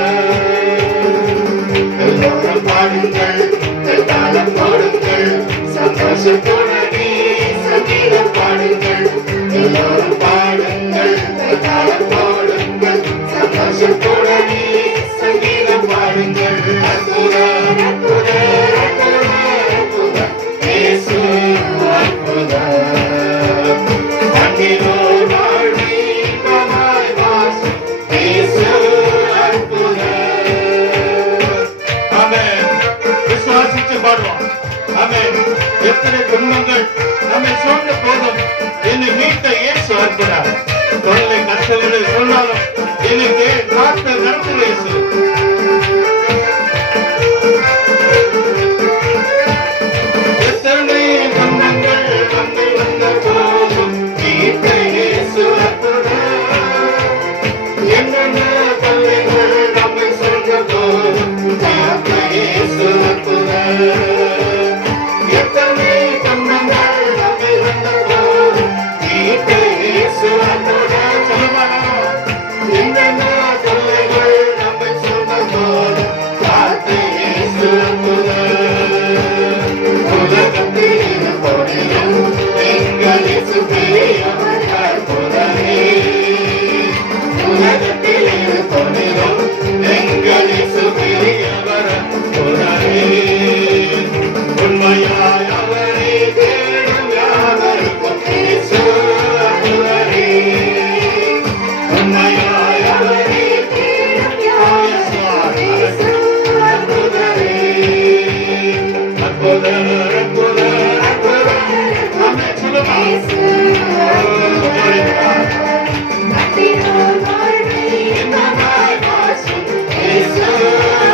எல்லோரும் பாடுங்கள், கைத்தாளம் போடுங்கள், சந்தோஷத்துடனே சங்கீதம் பாடுங்கள். எல்லோரும் பாடுங்கள், கைத்தாளம் போடுங்கள், சந்தோஷத்துடனே சங்கீதம் பாடுங்கள். அற்புதம் அற்புதம் அற்புதம் அற்புதம் இயேசு அற்புதம். அன்பினோர் வாழ்வில் இன்பமாய் வாசும் இயேசு அற்புதம். ஆமென். விசுவாசித்து பாடுவோம். ஆமென். எத்தனை துன்பங்கள் நம்மை சூழ்ந்த போதும் என்னை மீட்ட இயேசு அற்புதர். தொல்லை கஷ்டங்களை சொன்னாலும் என்னை காத்து நடத்துகிற இயேசு. எத்தனை துன்பங்கள் நம்மை வந்த போதும் மீட்ட இயேசு அற்புதர். என்னென்ன தொல்லைகள் நம்மை சூழ்ந்த போதும் காத்த இயேசு அற்புதர். எத்தனை துன்பங்கள் நம்மை வந்த போதும் மீட்ட இயேசு அற்புதர். சொல்லுவாங்க. என்னென்ன தொல்லைகள் நம்மை சூழ்ந்த போதும் காத்த இயேசு அற்புதர். உலகத்தில் பொழியும் எங்கள் இயேசு பெரியவர் அற்புதரே. உலகத்தில் பொழியும் எங்கள் இயேசு பெரியவர் அற்புதரே. உண்மையாய் அவரை தேடும் யாவருக்கும் இயேசு அற்புதரே. உண்மையாய் அவரை தேடும் யாவருக்கும் இயேசு அற்புதரே. அற்புதர் அற்புதர் அற்புதர். ஆமென். சொல்லுமா. அன்பினோர் வாழ்வில் இன்பமாய் வாசும் இயேசு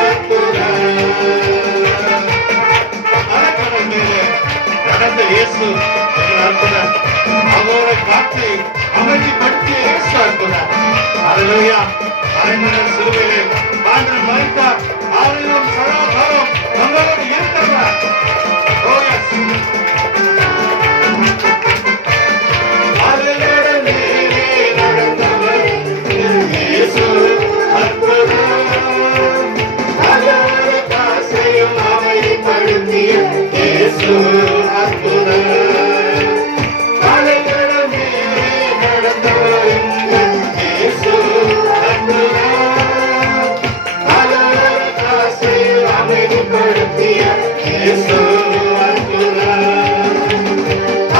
அற்புதர். அரக்கர்கள் மேலே நடந்த இயேசு எங்கள் அற்புதர். அவரை காட்டி அமைதிப்படுத்திய இயேசு அற்புதர். அல்லேலூயா. அரைமணி சிலுவையிலே ஆண்டவர் மரித்தார். ஆயிரம் சதாகாலம் நம்மளோடு இருக்கிறார். Oh yes. இயேசு அற்புதர். அலைக்கடல் மீது நடந்தவர் எங்கள் இயேசு அற்புதர். அலற காசை அமைதிப்படுத்திய இயேசு அற்புதர்.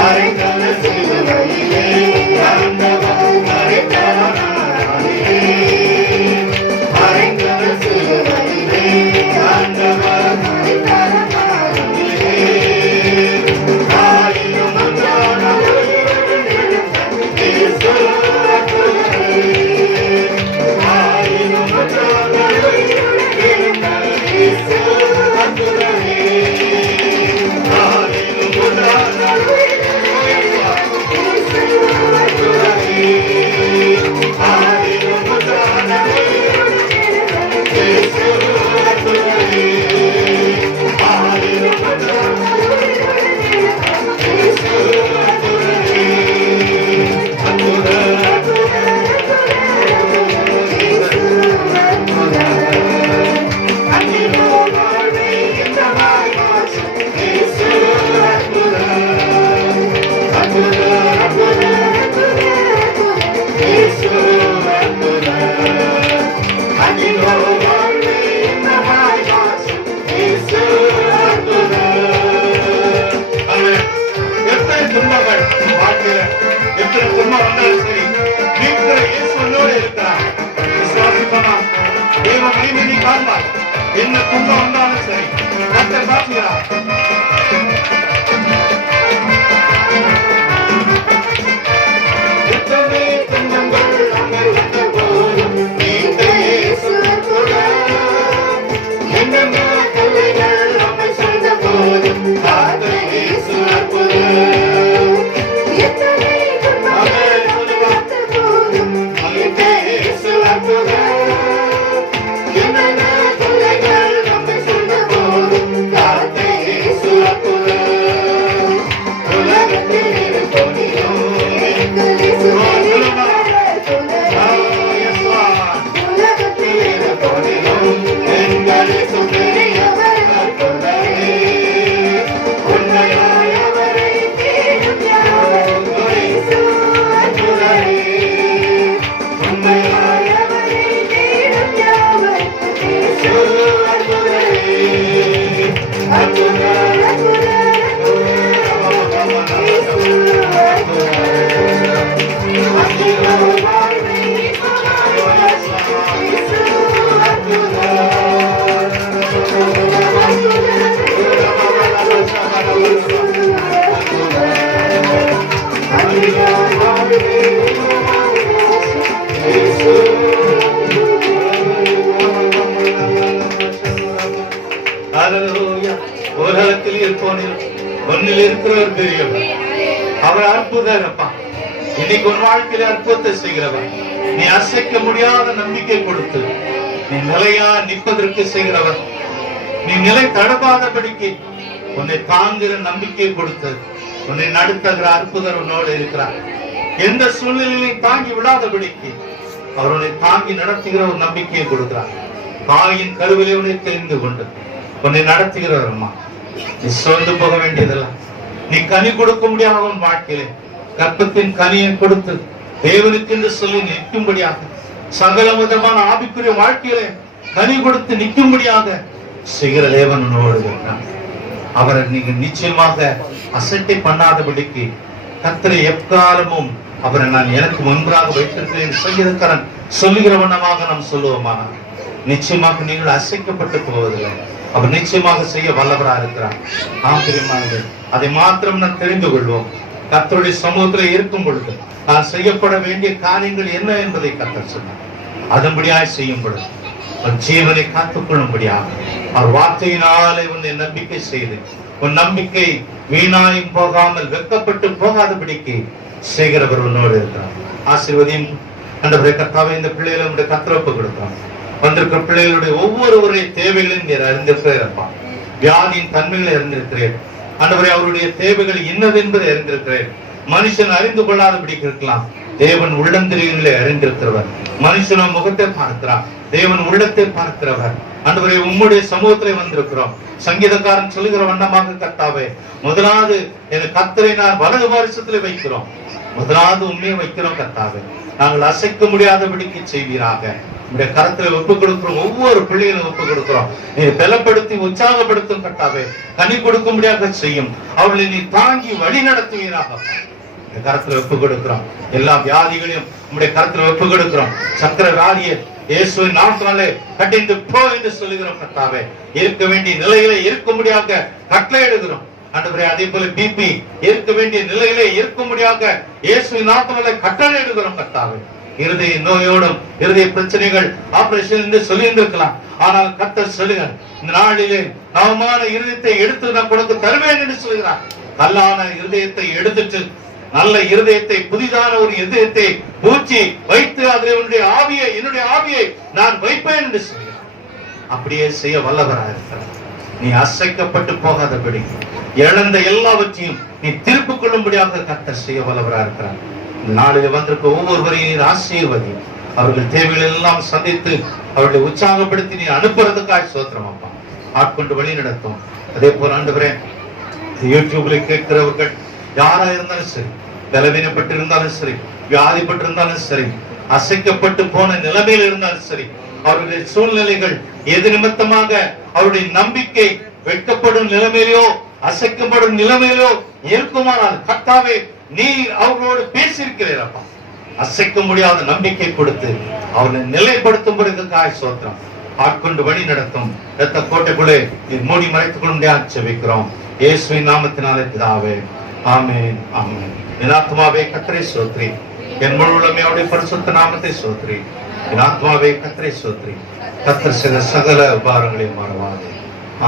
அரைக்கல சிலுவையிலே ஆண்டவர் மரித்தாரே. அரைக்கல சிலுவையிலே ஆண்டவர் மரித்தாரே. ஆயிரம் ஆண்டான உயிருடன் எழுந்த இயேசு அற்புதரே. ஆயிரம் ஆண்டான உயிருடன் எழுந்த இயேசு அற்புதரே. ஆயிரம் ஆண்டான உயிருடன் எழுந்த இயேசு அற்புதரே. ஆயிரம் ஆண்டான உயிருடன் எழுந்த இயேசு அற்புதரே. ஆயிரம் ஆண்டான உயிருடன் எழுந்த இயேசு அற்புதரே. அற்புதர், அன்பிலோ வாழ்வை இன்பமாய் மாற்றும் இயேசு அற்புதர். அற்புதர், அற்புதர், இயேசு அற்புதர். அன்பிலோ வாழ்வை இன்பமாய் மாற்றும் இயேசு அற்புதர். ஆமென். எத்தனை துன்பங்கள் வாழ்க்கையில எத்தனை துன்பம் வந்தாலும் சரி, மீட்கிற இயேசு உன்னோடு இருக்கிறார். விசுவாசிப்போமா? தேவ மகிமையை காண்பார். என்ன துன்பம் வந்தாலும் சரி, கர்த்தர் பார்க்கிறார். எத்தனை துன்பங்கள் அங்கே வந்த போதும் மீட்க இயேசு அற்புதர். என்னென்ன தொல்லைகள் நம்மை சூழ்ந்த போதும் காத்த இயேசு அற்புதர். எத்தனை துன்பங்கள் நம்மை வந்த போதும் மீட்க இயேசு அற்புதர். என்னென்ன தொல்லைகள் நம்மை சூழ்ந்த போதும் காத்த இயேசு அற்புதர். உலகத்தில் இருப்போனிலும் எங்கள் இயேசு பெரியவர் அற்புதரே. உலகத்தில் இருப்போனிலும் எங்கள் இயேசு பெரியவர் அற்புதரே. உண்மையாய் அவரை தேடும் யாவருக்கும் இயேசு அற்புதரே. உண்மையாய் அவரை தேடும் யாவருக்கும் இயேசு அற்புதரே. அற்புதர், அற்புதர், அன்பிலோ வாழ்வை இன்பமாய் மாற்றும் இயேசு அற்புதர். அன்பிலோ வாழ்வை இன்பமாய் மாற்றும் இயேசு ஹல்லேலூயா. உலகத்தில் இருப்போனில் ஒன்னில் இருக்கிறவர் பெரியவர். அவர் அற்புதர் அப்பா. இன்னைக்கு உன் வாழ்க்கையில அற்புதத்தை செய்கிறவர். நீ அசைக்க முடியாத நம்பிக்கை கொடுத்து நீ நிலையா நிற்பதற்கு செய்கிறவர். நீ நிலை தடபாதபடிக்கு உன்னை தாங்குகிற நம்பிக்கை கொடுத்து உன்னை நடத்துகிற அற்புதர் உன்னோடு இருக்கிறார். எந்த சூழ்நிலையிலும் தாங்கி விடாதபடிக்கு அவர் உன்னை தாங்கி நடத்துகிற ஒரு நம்பிக்கையை கொடுக்கிறார். தாயின் கருவிலே உன்னை தெரிந்து கொண்டு உன்னை நடத்துகிறவர் அம்மா. நீ சோர்ந்து போக வேண்டியதெல்லாம். நீ கனி கொடுக்க முடியாத உன் வாழ்க்கையிலே கற்பத்தின் கனியை கொடுத்து தேவனுக்கு என்று சொல்லி நிற்கும்படியாக சகல விதமான ஆவிக்குரிய வாழ்க்கையிலே கனி கொடுத்து நிற்கும்படியாக செய்கிற தேவன் உன்னோடு இருக்கிறார். அவரை நீங்க நிச்சயமாக அசட்டை பண்ணாதபடிக்கு கர்த்தரை எக்காலமும் அவரை நான் எனக்கு முன்பாக வைத்திருக்கிறேன் சங்கீதக்காரன் சொல்லுகிற வண்ணமாக நாம் சொல்லுவோமானால் நிச்சயமாக நீங்கள் அசைக்கப்பட்டு போவதில்லை. அவர் நிச்சயமாக செய்ய வல்லவராக இருக்கிறார். ஆச்சரியமானது. அதை மாத்திரம் நான் தெரிந்து கொள்வோம். கர்த்தருடைய சமூகத்தில் இருக்கும் பொழுது நான் செய்யப்பட வேண்டிய காரியங்கள் என்ன என்பதை கர்த்தர் சொன்னார். அதன்படியாய் செய்யும் பொழுது உன் ஜீவனை காத்துக்கொள்ளும்படியாக அவர் வார்த்தையினாலே உன்னை நம்பிக்கை செய்து உன் நம்பிக்கை வீணாயும் போகாமல் வெட்கப்பட்டு போகாதபடிக்கு செய்கிறவர் உன்னோடு இருக்கிறார். ஆசீர்வதியும் ஆண்டவரே. கர்த்தாவே, இந்த பிள்ளைகளை உடைய கத்திரப்பு கொடுக்கிறோம். வந்திருக்கிற பிள்ளைகளுடைய ஒவ்வொருவருடைய தேவைகளையும் நீர் அறிந்திருக்கிறேன். வியாதியின் தன்மைகளை அறிந்திருக்கிறேன் ஆண்டவரே. அவருடைய தேவைகள் இன்னது என்பதை அறிந்திருக்கிறேன். மனுஷன் அறிந்து கொள்ளாதபடிக்கு இருக்கலாம், தேவன் உள்ளந்திரிகளை அறிந்திருக்கிறவர். மனுஷன முகத்தை பார்க்கிறார், தேவன் உள்ளத்தை பார்க்கிறவர். ஆண்டவரே, உம்முடைய சமூகத்திலே வந்திருக்கிறோம். சங்கீதக்காரன் சொல்லுகிற வண்ணமாக கர்த்தாவே, முதலாவது என் கர்த்தரை நான் வலது பாரிசத்திலே வைக்கிறோம். முதலாவது உண்மையை வைக்கிறோம் கர்த்தாவே. நாங்கள் அசைக்க முடியாதபடிக்கு செய்வீராக. உடைய கரத்தில் ஒப்புக் கொடுக்கிறோம். ஒவ்வொரு பிள்ளைகளும் ஒப்புக் கொடுக்கிறோம். நீ பலப்படுத்தி உற்சாகப்படுத்தும் கர்த்தாவே. கனி கொடுக்கும்படியாக செய்யும். அவர்களை நீ தாங்கி வழி நடத்துவீராக. கரத்துல ஒப்புக் கொடுக்கிறோம். எல்லா வியாதிகளையும் உடைய கரத்துல ஒப்புக் கொடுக்கிறோம். சக்கர வியாதியை இயேசுவின் நாமத்தினாலே கட்டிந்து போ என்று சொல்லுகிறோம் கர்த்தாவே. இருக்க வேண்டிய நிலையிலே இருக்கும்படியாக கட்டளையிடுகிறோம் ஆண்டவரே. அதே போல பிபி இருக்க வேண்டிய நிலையிலே இருக்கும்படியாக இயேசுவின் நாமத்தினாலே கட்டளையிடுகிறோம் கர்த்தாவே. இருதய நோயோடும் இருதய பிரச்சனைகள் ஆபரேஷன் என்று சொல்லி இருந்திருக்கலாம். ஆனால் கர்த்தர் சொல்லுங்க, இந்த நாளிலே நவமான இருதயத்தை எடுத்து நான் கொடுக்க தருவேன் என்று சொல்கிறார். கல்லான இருதயத்தை எடுத்துட்டு நல்ல இருதயத்தை, புதிதான ஒரு இருதயத்தை பூச்சி வைத்து அதில் என்னுடைய ஆவியை நான் வைப்பேன் என்று சொல்கிறார். அப்படியே செய்ய வல்லவராக இருக்கிறார். நீ அசைக்கப்பட்டு போகாதபடி இழந்த எல்லாவற்றையும் நீ திருப்பிக் கொள்ளும்படியாக கர்த்தர் செய்ய வல்லவராக இருக்கிறார். இந்த நாளில் வந்திருக்க ஒவ்வொருவரையும் ஆசீர்வதி. அவர்கள் தேவைகள் எல்லாம் சந்தித்து அவர்களை உற்சாகப்படுத்தி நீ அனுப்புறதுக்காக சோத்திரம் அப்பா. ஆட்கொண்டு வழி நடத்தும். அதே போல ஆண்டவரே, யூடியூப்ல கேட்கிறவர்கள் யாரா இருந்தாலும் சரி, பலவீனப்பட்டு இருந்தாலும் சரி, வியாதிப்பட்டு இருந்தாலும் சரி, அசைக்கப்பட்டு போன நிலைமையில் இருந்தாலும் சரி, அவருடைய சூழ்நிலைகள் எது நிமித்தமாக அவருடைய நம்பிக்கை வெட்கப்படும் நிலைமையிலோ அசைக்கப்படும் நிலைமையிலோ இருக்குமானால் கர்த்தாவே, நீ அவர்களோடு பேசியிருக்கிறீரப்பா. அசைக்க முடியாத நம்பிக்கை கொடுத்து அவர்களை நிலைப்படுத்தும் பொழுதுக்காக சோத்திரம். ஆட்கொண்டு வழி நடத்தும். இரத்த கோட்டைக்குள்ளே நீர் மூடி மறைத்துக் கொண்டே செபிக்கிறோம் இயேசுவின் நாமத்தினாலே பிதாவே, ஆமென், ஆமென். என் ஆத்மாவே கர்த்தரை ஸ்தோத்திரி, என் முழு உள்ளமே அவருடைய பரிசுத்த நாமத்தை ஸ்தோத்திரி. என் ஆத்மாவே கர்த்தரை ஸ்தோத்திரி, கர்த்தர் செய்த சகல உபகாரங்களையும் மறவாதே.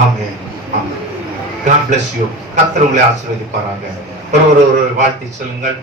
ஆமென், ஆமென். God bless you. கர்த்தர் உங்களை ஆசீர்வதிப்பாராக. ஒரு வாழ்த்தி சொல்லுங்கள்.